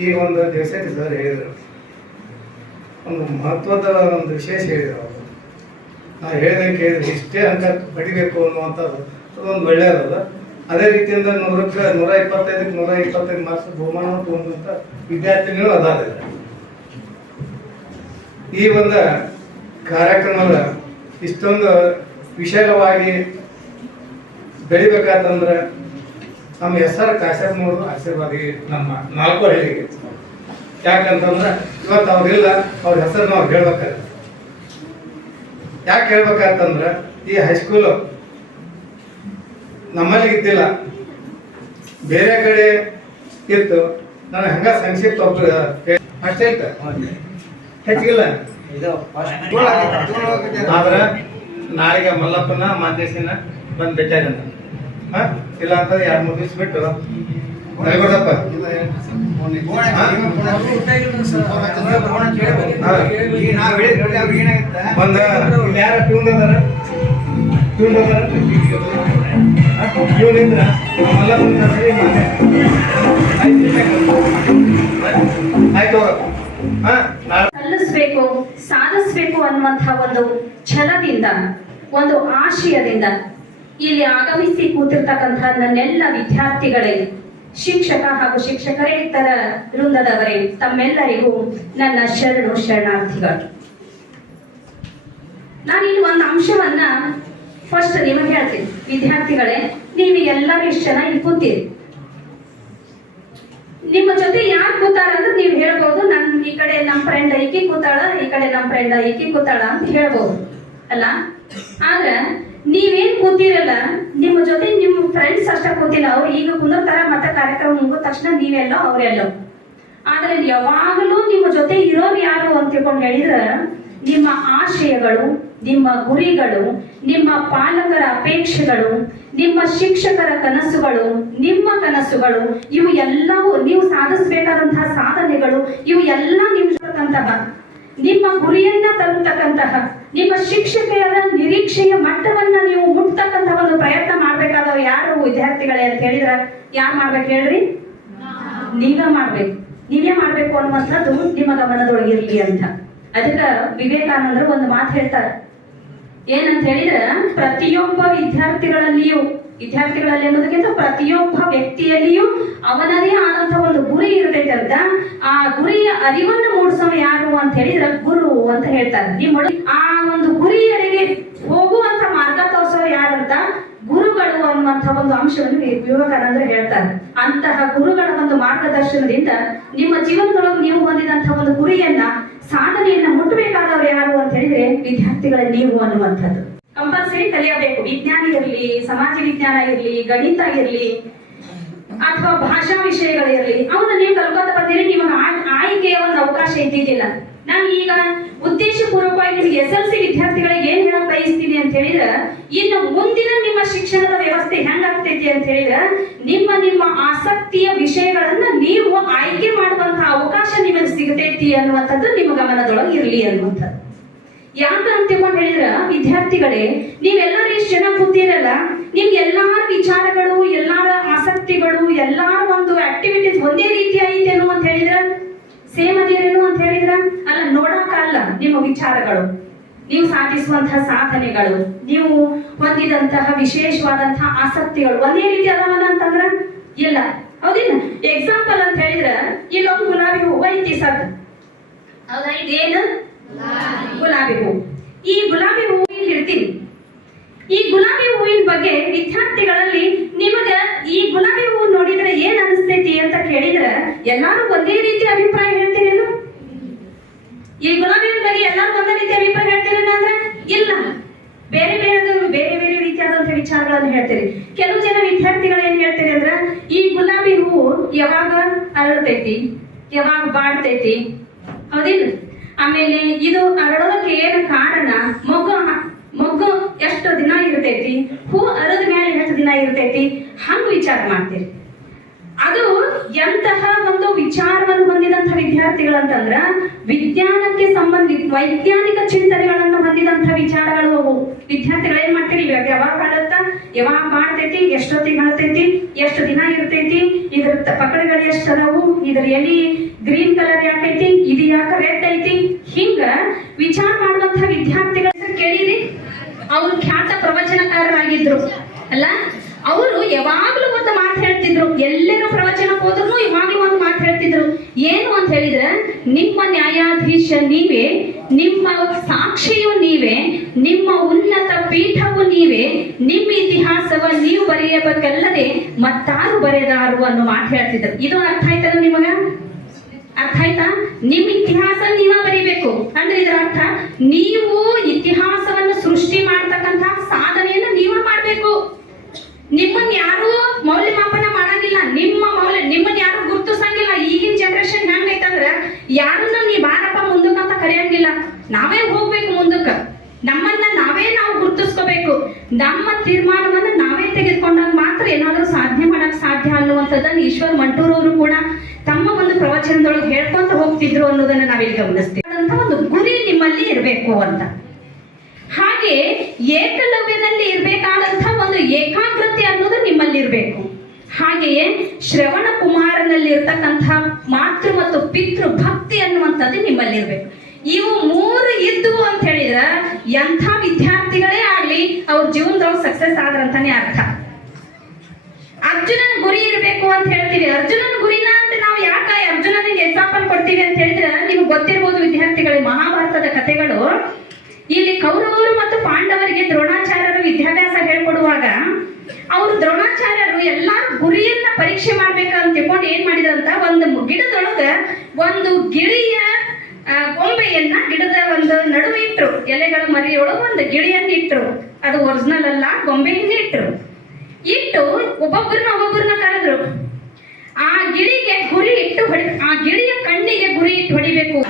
ಈಗ ಒಂದು ದಿವಸ ಸರ್ ಹೇಳಿದರು, ಒಂದು ಮಹತ್ವದ ಒಂದು ವಿಶೇಷ ಹೇಳಿದರು ಅವರು. ನಾವು ಹೇಳ್ದಂಗೆ ಕೇಳಿದ್ರೆ ಇಷ್ಟೇ ಅಂಕ ಪಡಿಬೇಕು ಅನ್ನುವಂಥದ್ದು ಅದೊಂದು ಒಳ್ಳೆಯದಲ್ಲ. ಅದೇ ರೀತಿಯಿಂದ 100ಕ್ಕೆ 125ಕ್ಕೆ 125 ಮಾರ್ಕ್ಸ್ ಬಹುಮಾನ ತಗೊಂಡಂಥ ವಿದ್ಯಾರ್ಥಿಗಳು ಅದಾದ್ರೆ ಈ ಒಂದು ಕಾರ್ಯಕ್ರಮದ ಇಷ್ಟೊಂದು ವಿಶಾಲವಾಗಿ ಬೆಳಿಬೇಕಾದಂದ್ರೆ ನಮ್ಮ ಹೆಸರು ಕಾಶ್ಯಪ್ನವರು ಆಶೀರ್ವಾದಿ ನಮ್ಮ 4 ಹಳ್ಳಿಗೆ. ಯಾಕಂತಂದ್ರೆ ಇವತ್ತು ಅವ್ರಿಲ್ಲ, ಅವ್ರ ಹೆಸರನ್ನ ಅವ್ರು ಹೇಳ್ಬೇಕಾದ್ರೆ. ಯಾಕೆ ಹೇಳ್ಬೇಕಂತಂದ್ರೆ ಈ ಹೈಸ್ಕೂಲು ನಮ್ಮಲ್ಲಿ ಇದ್ದಿಲ್ಲ, ಬೇರೆ ಕಡೆ ಇತ್ತು. ನಾನು ಹಂಗ ಸಂಕ್ಷಿಪ್ತ ಅಷ್ಟೇ ಇತ್ತು, ಹೆಚ್ಚಿಗಿಲ್ಲ. ಆದ್ರೆ ನಾಳೆಗೆ ಮಲ್ಲಪ್ಪನ ಮಾದೇಶನ ಬಂದು ಭೇಟಿಯಾಗ ಇಲ್ಲ ಅಂತ 2-3 ದಿವಸ ಬಿಟ್ಟು ನಲ್ಗೊಡಪ್ಪ ಒಂದ ಯಾರ ಟ್ಯೂನ್ ಅದಾರ ಟ್ಯೂನ್ ಇದ್ರ ಮಲ್ಲಪ್ಪನ ಆಯ್ತು. ಸಲ್ಲಿಸಬೇಕು, ಸಾಧಿಸಬೇಕು ಅನ್ನುವಂತಹ ಒಂದು ಛಲದಿಂದ, ಒಂದು ಆಶಯದಿಂದ ಇಲ್ಲಿ ಆಗಮಿಸಿ ಕೂತಿರ್ತಕ್ಕಂತಹ ನನ್ನೆಲ್ಲ ವಿದ್ಯಾರ್ಥಿಗಳಿಗೆ ಶಿಕ್ಷಕ ಹಾಗೂ ಶಿಕ್ಷಕರೇತರ ವೃಂದದವರೇ, ತಮ್ಮೆಲ್ಲರಿಗೂ ನನ್ನ ಶರಣಾರ್ಥಿಗಳು. ನಾನಿಲ್ಲಿ ಒಂದು ಅಂಶವನ್ನ ಫಸ್ಟ್ ನಿಮಗೆ ಹೇಳ್ತೀನಿ. ವಿದ್ಯಾರ್ಥಿಗಳೇ, ನೀವು ಎಲ್ಲರೂ ಇಷ್ಟು ಜನ ಇಲ್ಲಿ ಕೂತೀರಿ. ನಿಮ್ಮ ಜೊತೆ ಯಾರು ಕೂತಾಳ ಅಂದ್ರೆ ನೀವು ಹೇಳ್ಬೋದು, ಈ ಕಡೆ ನಮ್ಮ ಫ್ರೆಂಡ್ ಈಕಿ ಕೂತಾಳ, ಈ ಕಡೆ ನಮ್ಮ ಫ್ರೆಂಡ್ ಈಕಿ ಕೂತಾಳ ಅಂತ ಹೇಳ್ಬೋದು ಅಲ್ಲ. ಆದ್ರೆ ನೀವೇನ್ ಕೂತಿರಲ್ಲ, ನಿಮ್ಮ ಜೊತೆ ನಿಮ್ಮ ಫ್ರೆಂಡ್ಸ್ ಅಷ್ಟ ಕೂತಿಲ್ಲ. ಅವ್ರು ಈಗ ಕುಂದರ್ತಾರ, ಮತ್ತೆ ಕಾರ್ಯಕ್ರಮ ಮುಗಿದ ತಕ್ಷಣ ನೀವೆಲ್ಲೋ ಅವರೆಲ್ಲೋ. ಆದ್ರೆ ಯಾವಾಗಲೂ ನಿಮ್ಮ ಜೊತೆ ಇರೋರು ಯಾರು ಅಂತ ತಿಳ್ಕೊಂಡು ಹೇಳಿದ್ರ, ನಿಮ್ಮ ಆಶಯಗಳು, ನಿಮ್ಮ ಗುರಿಗಳು, ನಿಮ್ಮ ಪಾಲಕರ ಅಪೇಕ್ಷೆಗಳು, ನಿಮ್ಮ ಶಿಕ್ಷಕರ ಕನಸುಗಳು, ನಿಮ್ಮ ಕನಸುಗಳು, ಇವು ಎಲ್ಲವೂ ನೀವು ಸಾಧಿಸಬೇಕಾದಂತಹ ಸಾಧನೆಗಳು, ಇವು ಎಲ್ಲ ನಿಮ್ಮ ಗುರಿಯನ್ನ ತಲುಪತಕ್ಕಂತಹ, ನಿಮ್ಮ ಶಿಕ್ಷಕರ ನಿರೀಕ್ಷೆಯ ಮಟ್ಟವನ್ನ ನೀವು ಮುಟ್ತಕ್ಕಂತಹ ಒಂದು ಪ್ರಯತ್ನ ಮಾಡ್ಬೇಕಾದವ್ರು ಯಾರು ವಿದ್ಯಾರ್ಥಿಗಳೇ ಅಂತ ಹೇಳಿದ್ರ, ಯಾರು ಮಾಡ್ಬೇಕು ಹೇಳ್ರಿ? ನೀವೇ ಮಾಡ್ಬೇಕು. ನೀವೇ ಮಾಡ್ಬೇಕು ಅನ್ನುವಂಥದ್ದು ನಿಮ್ಮ ಗಮನದೊಳಗಿರ್ಲಿ ಅಂತ. ಅದಕ್ಕೆ ವಿವೇಕಾನಂದರು ಒಂದು ಮಾತು ಹೇಳ್ತಾರೆ. ಏನಂತ ಹೇಳಿದ್ರೆ, ಪ್ರತಿಯೊಬ್ಬ ವಿದ್ಯಾರ್ಥಿಗಳಲ್ಲಿ ಅನ್ನೋದಕ್ಕಿಂತ ಪ್ರತಿಯೊಬ್ಬ ವ್ಯಕ್ತಿಯಲ್ಲಿಯೂ ಅವನದೇ ಆದಂತಹ ಒಂದು ಗುರಿ ಇರ್ತೈತೆ ಅಂತ. ಆ ಗುರಿಯ ಅರಿವನ್ನು ಮೂಡಿಸೋ ಯಾರು ಅಂತ ಹೇಳಿದ್ರೆ ಗುರು ಅಂತ ಹೇಳ್ತಾರೆ. ಆ ಒಂದು ಗುರಿಯರಿಗೆ ಹೋಗುವಂತ ಮಾರ್ಗ ತೋರಿಸೋರು ಯಾರಂತ ಗುರುಗಳು ಅನ್ನುವಂಥ ಒಂದು ಅಂಶವನ್ನು ವಿವೇಕಾನಂದರು ಹೇಳ್ತಾರೆ. ಅಂತಹ ಗುರುಗಳ ಒಂದು ಮಾರ್ಗದರ್ಶನದಿಂದ ನಿಮ್ಮ ಜೀವನದೊಳಗೆ ನೀವು ಹೊಂದಿದಂತಹ ಒಂದು ಗುರಿಯನ್ನ, ಸಾಧನೆಯನ್ನ ಮುಟ್ಟಬೇಕಾದವ್ರು ಯಾರು ಅಂತ ಹೇಳಿದ್ರೆ ವಿದ್ಯಾರ್ಥಿಗಳ ನೀವು ಅನ್ನುವಂಥದ್ದು ಕಂಪಲ್ಸರಿ ಕಲಿಯಬೇಕು. ವಿಜ್ಞಾನ ಇರಲಿ, ಸಮಾಜ ವಿಜ್ಞಾನ ಇರಲಿ, ಗಣಿತ ಇರಲಿ, ಅಥವಾ ಭಾಷಾ ವಿಷಯಗಳಿರಲಿ, ಅವನ್ನ ನೀವು ಕಲ್ಕೋತ ಬಂದಿರಿ. ನಿಮಗೆ ಆಯ್ಕೆಯ ಒಂದು ಅವಕಾಶ ಇದ್ದಿದ್ದಿಲ್ಲ. ನಾನು ಈಗ ಉದ್ದೇಶಪೂರ್ವಕವಾಗಿ ನಿಮಗೆ SLC ವಿದ್ಯಾರ್ಥಿಗಳಿಗೆ ಏನ್ ಹೇಳಕ್ ಬಯಸ್ತೀನಿ ಅಂತ ಹೇಳಿದ್ರೆ, ಇನ್ನು ಮುಂದಿನ ನಿಮ್ಮ ಶಿಕ್ಷಣದ ವ್ಯವಸ್ಥೆ ಹೆಂಗಾಗ್ತೈತಿ ಅಂತ ಹೇಳಿದ್ರೆ, ನಿಮ್ಮ ಆಸಕ್ತಿಯ ವಿಷಯಗಳನ್ನ ನೀವು ಆಯ್ಕೆ ಮಾಡುವಂತಹ ಅವಕಾಶ ನಿಮಗೆ ಸಿಗತೈತಿ ಅನ್ನುವಂಥದ್ದು ನಿಮ್ಮ ಗಮನದೊಳಗೆ ಇರ್ಲಿ ಅನ್ನುವಂಥದ್ದು. ಯಾಕಂತ ತಿಳ್ಕೊಂಡು ಹೇಳಿದ್ರ, ವಿದ್ಯಾರ್ಥಿಗಳೇ, ನೀವೆಲ್ಲರೂ ಎಷ್ಟು ಜನ ಕೂತಿರಲ್ಲ, ನಿಮ್ಗೆ ಎಲ್ಲಾರ ವಿಚಾರಗಳು, ಎಲ್ಲಾರ ಆಸಕ್ತಿಗಳು, ಎಲ್ಲಾರ ಒಂದು ಆಕ್ಟಿವಿಟೀಸ್ ಒಂದೇ ರೀತಿ ಐತೇನು ಅಂತ ಹೇಳಿದ್ರ, ಸೇಮ್ ಅದೇನು ಅಂತ ಹೇಳಿದ್ರ ಅಲ್ಲ, ನೋಡಕ ಅಲ್ಲ. ನಿಮ್ಮ ವಿಚಾರಗಳು, ನೀವು ಸಾಧಿಸುವಂತಹ ಸಾಧನೆಗಳು, ನೀವು ಹೊಂದಿದಂತಹ ವಿಶೇಷವಾದಂತಹ ಆಸಕ್ತಿಗಳು ಒಂದೇ ರೀತಿ ಅದಾವನ ಅಂತಂದ್ರ ಇಲ್ಲ, ಹೌದಿಲ್ಲ? ಎಕ್ಸಾಂಪಲ್ ಅಂತ ಹೇಳಿದ್ರ, ಇಲ್ಲೊಂದು ಗುಲಾಬಿ ಹೂವು ಐತಿ ಸದ್, ಹೌದಾ? ಇದೇನು ಗುಲಾಬಿ ಹೂವು. ಈ ಗುಲಾಬಿ ಹೂವಿನ ಇಡ್ತೀನಿ. ಈ ಗುಲಾಬಿ ಹೂವಿನ ಬಗ್ಗೆ ವಿದ್ಯಾರ್ಥಿಗಳಲ್ಲಿ ನಿಮಗ ಈ ಗುಲಾಬಿ ಹೂವು ನೋಡಿದ್ರೆ ಏನ್ ಅನಿಸ್ತೈತಿ ಅಂತ ಕೇಳಿದ್ರ, ಎಲ್ಲಾರು ಒಂದೇ ರೀತಿ ಅಭಿಪ್ರಾಯ ಹೇಳ್ತೀರೇನು? ಈ ಗುಲಾಬಿ ಹೂವಿನ ಬಗ್ಗೆ ಎಲ್ಲಾರು ಒಂದೇ ರೀತಿ ಅಭಿಪ್ರಾಯ ಹೇಳ್ತೀರೇನ ಅಂದ್ರೆ ಇಲ್ಲ, ಬೇರೆ ಬೇರೆ ರೀತಿಯಾದಂತಹ ವಿಚಾರಗಳನ್ನು ಹೇಳ್ತೀರಿ. ಕೆಲವು ಜನ ವಿದ್ಯಾರ್ಥಿಗಳು ಏನ್ ಹೇಳ್ತೀರಿ ಅಂದ್ರ, ಈ ಗುಲಾಬಿ ಹೂವು ಯಾವಾಗ ಅರಳತೈತಿ, ಯಾವಾಗ ಬಾಡ್ತೈತಿ, ಹೌದಿಲ್ಲ? ಆಮೇಲೆ ಇದು ಅರಳೋದಕ್ಕೆ ಏನು ಕಾರಣ, ಮೊಗ್ಗು ಎಷ್ಟು ದಿನ ಇರ್ತೈತಿ, ಹೂ ಅರದ ಮೇಲೆ ಎಷ್ಟು ದಿನ ಇರ್ತೈತಿ, ಹಂಗ ವಿಚಾರ ಮಾಡ್ತೀರಿ. ಅದು ಎಂತಹ ಒಂದು ವಿಚಾರವನ್ನು ಹೊಂದಿದಂತಹ ವಿದ್ಯಾರ್ಥಿಗಳಂತಂದ್ರ, ವಿಜ್ಞಾನಕ್ಕೆ ಸಂಬಂಧಿತ ವೈಜ್ಞಾನಿಕ ಚಿಂತನೆಗಳನ್ನು ಹೊಂದಿದಂತಹ ವಿಚಾರಗಳು ಅವು. ವಿದ್ಯಾರ್ಥಿಗಳು ಏನ್ ಮಾಡ್ತೀರಿ, ಯಾವಾಗ ಕಾಡುತ್ತ, ಯಾವಾಗ ಮಾಡ್ತೈತಿ, ಎಷ್ಟೊತ್ತಿಗೆ ಕಾಣ್ತೈತಿ, ಎಷ್ಟು ದಿನ ಇರ್ತೈತಿ, ಇದ್ರ ಪಕಡಗಳು ಎಷ್ಟು ಅದಾವು, ಇದ್ರ ಎಲಿ ಗ್ರೀನ್ ಕಲರ್ ಯಾಕೈತಿ, ಇದು ಯಾಕೆ ರೆಡ್ ಐತಿ, ಹಿಂಗ ವಿಚಾರ ಮಾಡುವಂತಹ ವಿದ್ಯಾರ್ಥಿಗಳ ಕೇಳಿರಿ. ಅವ್ರು ಖ್ಯಾತ ಪ್ರವಚನಕಾರರಾಗಿದ್ರು ಅಲ್ಲ, ಅವರು ಯಾವಾಗ್ಲೂ ಒಂದು ಮಾತು ಹೇಳ್ತಿದ್ರು. ಎಲ್ಲರೂ ಪ್ರವಚನಕ್ಕೆ ಹೋದ್ರು ಯಾವಾಗ್ಲೂ ಒಂದು ಮಾತು ಹೇಳ್ತಿದ್ರು. ಏನು ಅಂತ ಹೇಳಿದ್ರೆ, ನಿಮ್ಮ ನ್ಯಾಯಾಧೀಶ ನೀವೇ, ನಿಮ್ಮ ಸಾಕ್ಷಿಯು ನೀವೇ, ನಿಮ್ಮ ಉನ್ನತ ಪೀಠವು ನೀವೇ, ನಿಮ್ಮ ಇತಿಹಾಸವ ನೀವು ಬರೆಯಬೇಕಲ್ಲದೆ ಮತ್ತಾರು ಬರೆದಾರು ಅನ್ನೋ ಮಾತು ಹೇಳ್ತಿದ್ರು. ಇದು ಅರ್ಥ ಆಯ್ತದ ನಿಮಗ? ಅರ್ಥ ಆಯ್ತಾ? ನಿಮ್ಮ ಇತಿಹಾಸ ನೀವ ಬರಿಬೇಕು ಅಂದ್ರೆ ಇದರ ಅರ್ಥ, ನೀವು ಇತಿಹಾಸವನ್ನು ಸೃಷ್ಟಿ ಮಾಡ್ತಕ್ಕಂತ ಸಾಧನೆಯನ್ನ ನೀವ ಮಾಡ್ಬೇಕು. ನಿಮ್ಮನ್ನ ಯಾರು ಮೌಲ್ಯಮಾಪನ ಮಾಡಂಗಿಲ್ಲ, ನಿಮ್ಮನ್ನ ಯಾರು ಗುರುತಿಸಂಗಿಲ್ಲ. ಈಗಿನ ಜನರೇಷನ್ ಹೆಂಗೈತಂದ್ರ, ಯಾರನ್ನ ನೀ ಬಾರಪ್ಪ ಮುಂದಕ್ಕಂತ ಕರೆಯಂಗಿಲ್ಲ. ನಾವೇ ಹೋಗ್ಬೇಕು ಮುಂದಕ್ಕ, ನಮ್ಮನ್ನ ನಾವು ಗುರುತಿಸ್ಕೋಬೇಕು. ನಮ್ಮ ತೀರ್ಮಾನವನ್ನ ನಾವೇ ತೆಗೆದುಕೊಂಡಾಗ ಮಾತ್ರ ಏನಾದ್ರೂ ಸಾಧನೆ ಮಾಡಕ್ ಸಾಧ್ಯ ಅನ್ನುವಂಥದ್ದನ್ನ ಈಶ್ವರ್ ಮಂಟೂರ್ ಅವರು ಕೂಡ ತಮ್ಮ ಒಂದು ಪ್ರವಚನದೊಳಗೆ ಹೇಳ್ಕೊಂತ ಹೋಗ್ತಿದ್ರು ಅನ್ನೋದನ್ನ ನಾವಿಲ್ಲಿ ಗಮನಿಸ್ತೇವೆ. ಒಂದು ಗುರಿ ನಿಮ್ಮಲ್ಲಿ ಇರಬೇಕು ಅಂತ. ಹಾಗೆ ಏಕಲವ್ಯದಲ್ಲಿ ಇರ್ಬೇಕಾದಂತಹ ಒಂದು ಏಕಾಗ್ರತೆ ಅನ್ನೋದು ನಿಮ್ಮಲ್ಲಿ ಇರಬೇಕು. ಹಾಗೆಯೇ ಶ್ರವಣ ಕುಮಾರನಲ್ಲಿ ಇರ್ತಕ್ಕಂತಹ ಮಾತೃ ಮತ್ತು ಪಿತೃ ಭಕ್ತಿ ಅನ್ನುವಂಥದ್ದು ನಿಮ್ಮಲ್ಲಿ ಇರ್ಬೇಕು. ಇವು ಮೂರು ಇದ್ವು ಅಂತ ಹೇಳಿದ್ರ ಎಂಥ ವಿದ್ಯಾರ್ಥಿಗಳೇ ಆಗ್ಲಿ ಅವ್ರ ಜೀವನದೊಳಗೆ ಸಕ್ಸಸ್ ಆದ್ರಂತಾನೆ ಅರ್ಥ. ಅರ್ಜುನನ ಗುರಿ ಇರಬೇಕು ಅಂತ ಹೇಳ್ತೀವಿ. ಅರ್ಜುನನ ಗುರಿನ ಅಂತ ನಾವು ಯಾಕೆ ಅರ್ಜುನನಿಗೆ ಎಕ್ಸಾಂಪಲ್ ಕೊಡ್ತೀವಿ ಅಂತ ಹೇಳಿದ್ರೆ, ನಿಮ್ಗೆ ಗೊತ್ತಿರ್ಬೋದು ವಿದ್ಯಾರ್ಥಿಗಳಿಗೆ, ಮಹಾಭಾರತದ ಕಥೆಗಳು ಇಲ್ಲಿ ಕೌರವರು ಮತ್ತು ಪಾಂಡವರಿಗೆ ದ್ರೋಣಾಚಾರ್ಯರು ವಿದ್ಯಾಭ್ಯಾಸ ಹೇಳ್ಕೊಡುವಾಗ ಅವರು ದ್ರೋಣಾಚಾರ್ಯರು ಎಲ್ಲಾ ಗುರಿಯನ್ನ ಪರೀಕ್ಷೆ ಮಾಡ್ಬೇಕಂತ ತಿಳ್ಕೊಂಡು ಏನ್ ಮಾಡಿದ್ರಂತ, ಒಂದು ಗಿಡದೊಳಗ ಒಂದು ಗಿಳಿಯ ಗೊಂಬೆಯನ್ನ ಗಿಡದ ಒಂದು ನಡುವೆ ಇಟ್ರು, ಎಲೆಗಳ ಮರಿಯೊಳಗೆ ಒಂದು ಗಿಳಿಯನ್ನ ಇಟ್ರು. ಅದು ಒರಿಜಿನಲ್ ಅಲ್ಲ, ಗೊಂಬೆಯನ್ನ ಇಟ್ಟು ಒಬ್ಬೊಬ್ಬರನ್ನ ಕರೆದ್ರು. ಆ ಗಿಳಿಗೆ ಗುರಿ ಇಟ್ಟು ಆ ಗಿಳಿಯ ಕಣ್ಣಿಗೆ ಗುರಿ ಇಟ್ಟು ಹೊಡಿಬೇಕು.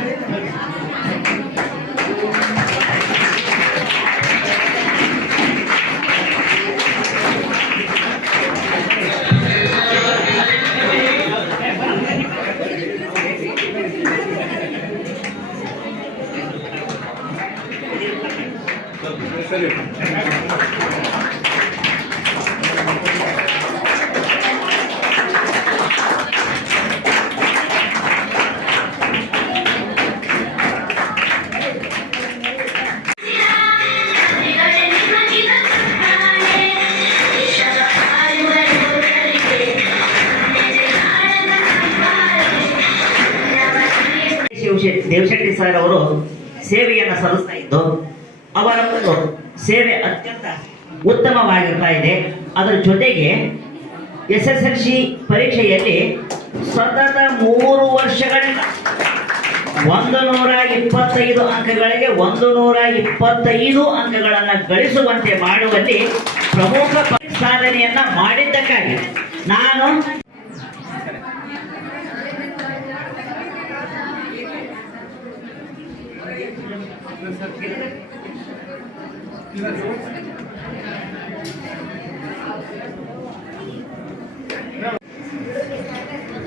ದೇವಶೆಟ್ಟಿ ಸರ್ ಅವರು ಸೇವೆಯನ್ನು ಸಲ್ಲಿಸ್ತಾ ಇದ್ದು, ಅವರ ಒಂದು ಸೇವೆ ಅತ್ಯಂತ ಉತ್ತಮವಾಗಿರ್ತಾ ಇದೆ. ಅದರ ಜೊತೆಗೆ SSLC ಪರೀಕ್ಷೆಯಲ್ಲಿ ಸತತ 3 ವರ್ಷಗಳಿಂದ 125 ಅಂಕಗಳಿಗೆ 125 ಅಂಕಗಳನ್ನು ಗಳಿಸುವಂತೆ ಮಾಡುವಲ್ಲಿ ಪ್ರಮುಖ ಸಾಧನೆಯನ್ನ ಮಾಡಿದ್ದಕ್ಕಾಗಿ ನಾನು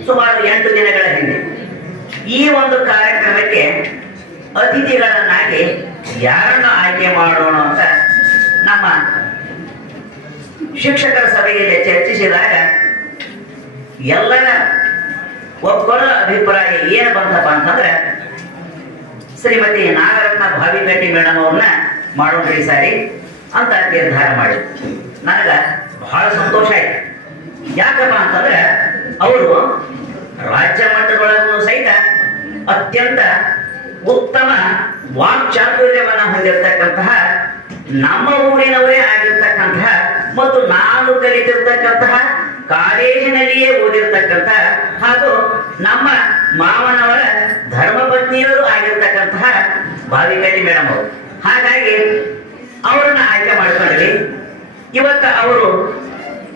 ಸುಮಾರು 8 ದಿನಗಳ ಹಿಂದೆ ಈ ಒಂದು ಕಾರ್ಯಕ್ರಮಕ್ಕೆ ಅತಿಥಿಗಳನ್ನಾಗಿ ಯಾರನ್ನು ಆಯ್ಕೆ ಮಾಡೋಣ ಅಂತ ನಮ್ಮ ಶಿಕ್ಷಕರ ಸಭೆಯಲ್ಲಿ ಚರ್ಚಿಸಿದಾಗ ಎಲ್ಲರ ಒಬ್ಬರ ಅಭಿಪ್ರಾಯ ಏನು ಬಂತಪ್ಪ ಅಂತಂದ್ರೆ, ಶ್ರೀಮತಿ ನಾಗರತ್ನ ಭಾವಿಗಟ್ಟಿ ಮೇಡಮ್ ಅವ್ರನ್ನ ಮಾಡೋಣ ಈ ಸಾರಿ ಅಂತ ನಿರ್ಧಾರ ಮಾಡಿ ನನಗ ಬಹಳ ಸಂತೋಷ ಆಯ್ತು. ಯಾಕಪ್ಪ ಅಂತಂದ್ರೆ ಅವರು ರಾಜ್ಯ ಮಟ್ಟದೊಳಗೂ ಸಹಿತ ಅತ್ಯಂತ ಉತ್ತಮ ವಾಕ್ಚಾತುರ್ಯವನ್ನ ಹೊಂದಿರತಕ್ಕಂತಹ, ನಮ್ಮ ಊರಿನವರೇ ಆಗಿರ್ತಕ್ಕಂತಹ ಮತ್ತು ನಾನು ಕಲಿತಿರ್ತಕ್ಕಂತಹ ಕಾಲೇಜಿನಲ್ಲಿಯೇ ಓದಿರ್ತಕ್ಕಂಥ ಹಾಗೂ ನಮ್ಮ ಮಾವನವರ ಧರ್ಮಪತ್ನಿಯರು ಆಗಿರ್ತಕ್ಕಂತಹ ಭಾವಿಕಟ್ಟಿ ಮೇಡಮ್ ಅವರು. ಹಾಗಾಗಿ ಅವರನ್ನ ಆಯ್ಕೆ ಮಾಡಿಕೊಂಡ್ವಿ. ಇವತ್ತು ಅವರು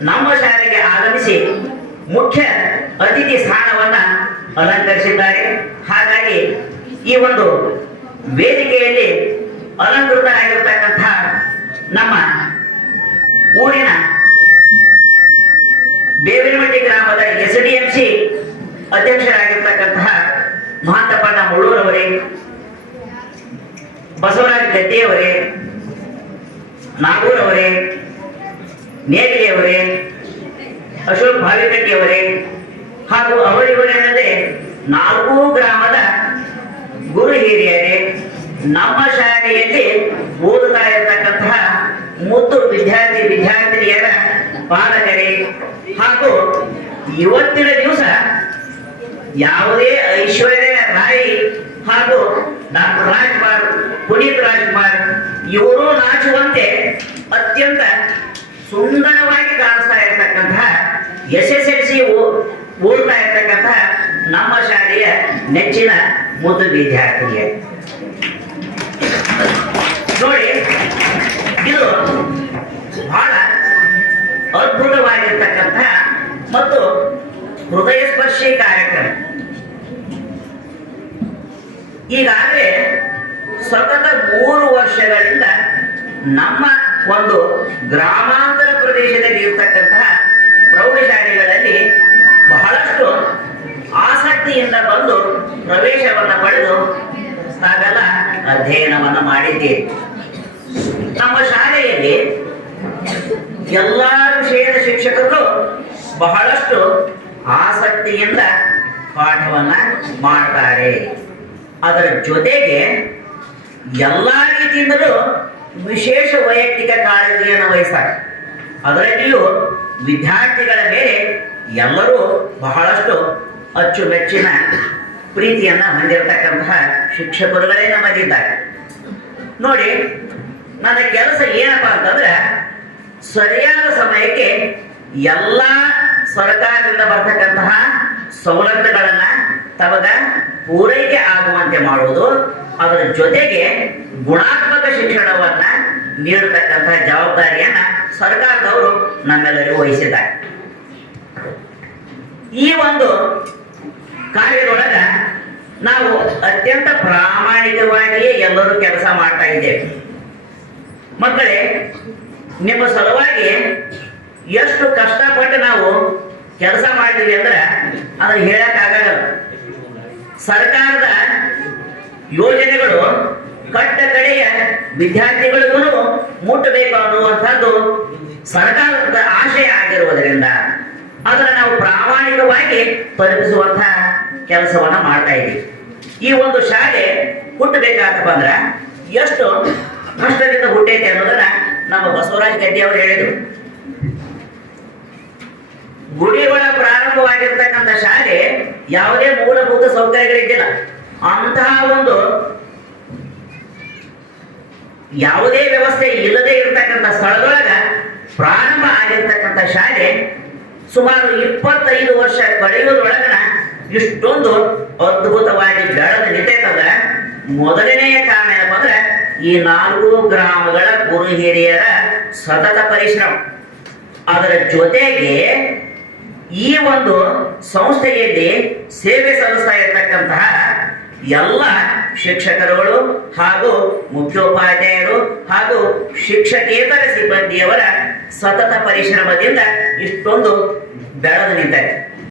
ನಮ್ಮ ಶಾಲೆಗೆ ಆಗಮಿಸಿ ಮುಖ್ಯ ಅತಿಥಿ ಸ್ಥಾನವನ್ನ ಅಲಂಕರಿಸಿದ್ದಾರೆ. ಹಾಗಾಗಿ ಈ ಒಂದು ವೇದಿಕೆಯಲ್ಲಿ ಅಲಂಕೃತರಾಗಿರ್ತಕ್ಕಂತಹ ನಮ್ಮ ಊರಿನ ಬೇವಿನಮಟ್ಟಿ ಗ್ರಾಮದ SDMC ಅಧ್ಯಕ್ಷರಾಗಿರ್ತಕ್ಕಂತಹ ಮಹಾಂತಪ್ಪಣ್ಣ ಮುಳ್ಳೂರವರೇ, ಬಸವರಾಜ್ ಗದ್ದೆಯವರೇ, ನಾಗೂರವರೇ, ನೇಗಿಲಿಯವರೇ, ಅಶೋಕ್ ಭಾವಿಕಟ್ಟಿಯವರೇ ಹಾಗೂ ಅವರಿವರಲ್ಲದೆ 4 ಗ್ರಾಮದ ಗುರು ಹಿರಿಯರೇ, ನಮ್ಮ ಶಾಲೆಯಲ್ಲಿ ಓದುತ್ತಾ ಇರತಕ್ಕಂತಹ ಮುದ್ದು ವಿದ್ಯಾರ್ಥಿನಿಯರ ಪಾಲಕರೇ ಹಾಗೂ ಇವತ್ತಿನ ದಿವಸ ಯಾವುದೇ ಐಶ್ವರ್ಯ ರಾಯ್ ಹಾಗೂ ಡಾಕ್ಟರ್ ರಾಜ್ಕುಮಾರ್, ಪುನೀತ್ ರಾಜ್ಕುಮಾರ್ ಇವರು ನಾಚುವಂತೆ ಅತ್ಯಂತ ಸುಂದರವಾಗಿ ಕಾಣಿಸ್ತಾ ಇರತಕ್ಕಂತಹ SSLC ಓದ್ತಾ ಇರತಕ್ಕಂತಹ ನಮ್ಮ ಶಾಲೆಯ ನೆಚ್ಚಿನ ಮುದ್ದು ವಿದ್ಯಾರ್ಥಿನಿಯ ನೋಡಿ, ಇದು ಬಹಳ ಅದ್ಭುತವಾಗಿರ್ತಕ್ಕಂತಹ ಮತ್ತು ಹೃದಯ ಸ್ಪರ್ಶಿ ಕಾರ್ಯಕ್ರಮ. ಈಗಾಗಲೇ ಸತತ 3 ವರ್ಷಗಳಿಂದ ನಮ್ಮ ಒಂದು ಗ್ರಾಮಾಂತರ ಪ್ರದೇಶದಲ್ಲಿ ಇರತಕ್ಕಂತಹ ಪ್ರೌಢಶಾಲೆಗಳಲ್ಲಿ ಬಹಳಷ್ಟು ಆಸಕ್ತಿಯಿಂದ ಬಂದು ಪ್ರವೇಶವನ್ನು ಪಡೆದು ತಾವೆಲ್ಲ ಅಧ್ಯಯನವನ್ನು ಮಾಡಿದ್ದೀರಿ. ನಮ್ಮ ಶಾಲೆಯಲ್ಲಿ ಎಲ್ಲಾ ವಿಷಯದ ಶಿಕ್ಷಕರು ಬಹಳಷ್ಟು ಆಸಕ್ತಿಯಿಂದ ಪಾಠವನ್ನ ಮಾಡ್ತಾರೆ. ಅದರ ಜೊತೆಗೆ ಎಲ್ಲಾ ರೀತಿಯಿಂದಲೂ ವಿಶೇಷ ವೈಯಕ್ತಿಕ ಕಾಳಜಿಯನ್ನು ವಹಿಸ್ತಾರೆ. ಅದರಲ್ಲಿಯೂ ವಿದ್ಯಾರ್ಥಿಗಳ ಮೇಲೆ ಎಲ್ಲರೂ ಬಹಳಷ್ಟು ಅಚ್ಚುಮೆಚ್ಚಿನ ಪ್ರೀತಿಯನ್ನ ಹೊಂದಿರತಕ್ಕಂತಹ ಶಿಕ್ಷಕರುಗಳೇ ನಮ್ಮಲ್ಲಿದ್ದಾರೆ. ನೋಡಿ, ನನ್ನ ಕೆಲಸ ಏನಪ್ಪಾ ಅಂತಂದ್ರೆ ಸರಿಯಾದ ಸಮಯಕ್ಕೆ ಎಲ್ಲ ಸರ್ಕಾರದಿಂದ ಬರ್ತಕ್ಕಂತಹ ಸವಲತ್ತುಗಳನ್ನ ತಮಗ ಪೂರೈಕೆ ಆಗುವಂತೆ ಮಾಡುವುದು, ಅದರ ಜೊತೆಗೆ ಗುಣಾತ್ಮಕ ಶಿಕ್ಷಣವನ್ನ ನೀಡತಕ್ಕಂತಹ ಜವಾಬ್ದಾರಿಯನ್ನ ಸರ್ಕಾರದವರು ನಮ್ಮೆಲ್ಲರಿಗೂ ವಹಿಸಿದ್ದಾರೆ. ಈ ಒಂದು ಕಾರ್ಯದೊಳಗ ನಾವು ಅತ್ಯಂತ ಪ್ರಾಮಾಣಿಕವಾಗಿಯೇ ಎಲ್ಲರೂ ಕೆಲಸ ಮಾಡ್ತಾ ಇದ್ದೇವೆ. ಮಕ್ಕಳೇ, ನಿಮ್ಮ ಸಲುವಾಗಿ ಎಷ್ಟು ಕಷ್ಟಪಟ್ಟು ನಾವು ಕೆಲಸ ಮಾಡಿದ್ವಿ ಅಂದ್ರೆ ಅದನ್ನ ಹೇಳಕ್ಕಾಗಲ್ಲ. ಸರ್ಕಾರದ ಯೋಜನೆಗಳು ಕಟ್ಟ ಕಡೆಯ ವಿದ್ಯಾರ್ಥಿಗಳಿಗೂ ಮುಟ್ಟಬೇಕು ಅನ್ನುವಂಥದ್ದು ಸರ್ಕಾರದ ಆಶಯ ಆಗಿರುವುದರಿಂದ ಅದನ್ನ ನಾವು ಪ್ರಾಮಾಣಿಕವಾಗಿ ತಲುಪಿಸುವಂತ ಕೆಲಸವನ್ನ ಮಾಡ್ತಾ ಇದ್ದೀವಿ. ಈ ಒಂದು ಶಾಲೆ ಹುಟ್ಟಬೇಕಾದಪ್ಪ ಅಂದ್ರ ಎಷ್ಟು ಕಷ್ಟದಿಂದ ಹುಟ್ಟೈತೆ ಅನ್ನೋದನ್ನ ನಮ್ಮ ಬಸವರಾಜ ಗದ್ದಿ ಅವರು ಹೇಳಿದರು. ಗುಡಿಗಳ ಪ್ರಾರಂಭವಾಗಿರ್ತಕ್ಕಂಥ ಶಾಲೆ ಯಾವುದೇ ಮೂಲಭೂತ ಸೌಕರ್ಯಗಳಿದ್ದಿಲ್ಲ. ಅಂತಹ ಒಂದು ಯಾವುದೇ ವ್ಯವಸ್ಥೆ ಇಲ್ಲದೆ ಇರತಕ್ಕಂಥ ಸ್ಥಳದೊಳಗ ಪ್ರಾರಂಭ ಆಗಿರ್ತಕ್ಕಂಥ ಶಾಲೆ ಸುಮಾರು 25 ವರ್ಷ ಕಳೆಯುವುದರೊಳಗನ ಇಷ್ಟೊಂದು ಅದ್ಭುತವಾಗಿ ಬೆಳೆದು ನಿಂತೈತಂದ್ರ ಮೊದಲನೆಯ ಕಾರಣ ಏನಪ್ಪ ಅಂದ್ರೆ ಈ 4 ಗ್ರಾಮಗಳ ಗುರು ಹಿರಿಯರ ಸತತ ಪರಿಶ್ರಮ. ಅದರ ಜೊತೆಗೆ ಈ ಒಂದು ಸಂಸ್ಥೆಯಲ್ಲಿ ಸೇವೆ ಸಲ್ಲಿಸ್ತಾ ಇರತಕ್ಕಂತಹ ಎಲ್ಲ ಶಿಕ್ಷಕರುಗಳು ಹಾಗೂ ಮುಖ್ಯೋಪಾಧ್ಯಾಯರು ಹಾಗೂ ಶಿಕ್ಷಕೇತರ ಸಿಬ್ಬಂದಿಯವರ ಸತತ ಪರಿಶ್ರಮದಿಂದ ಇಷ್ಟೊಂದು ಬೆಳೆದು ನಿಂತಿದೆ.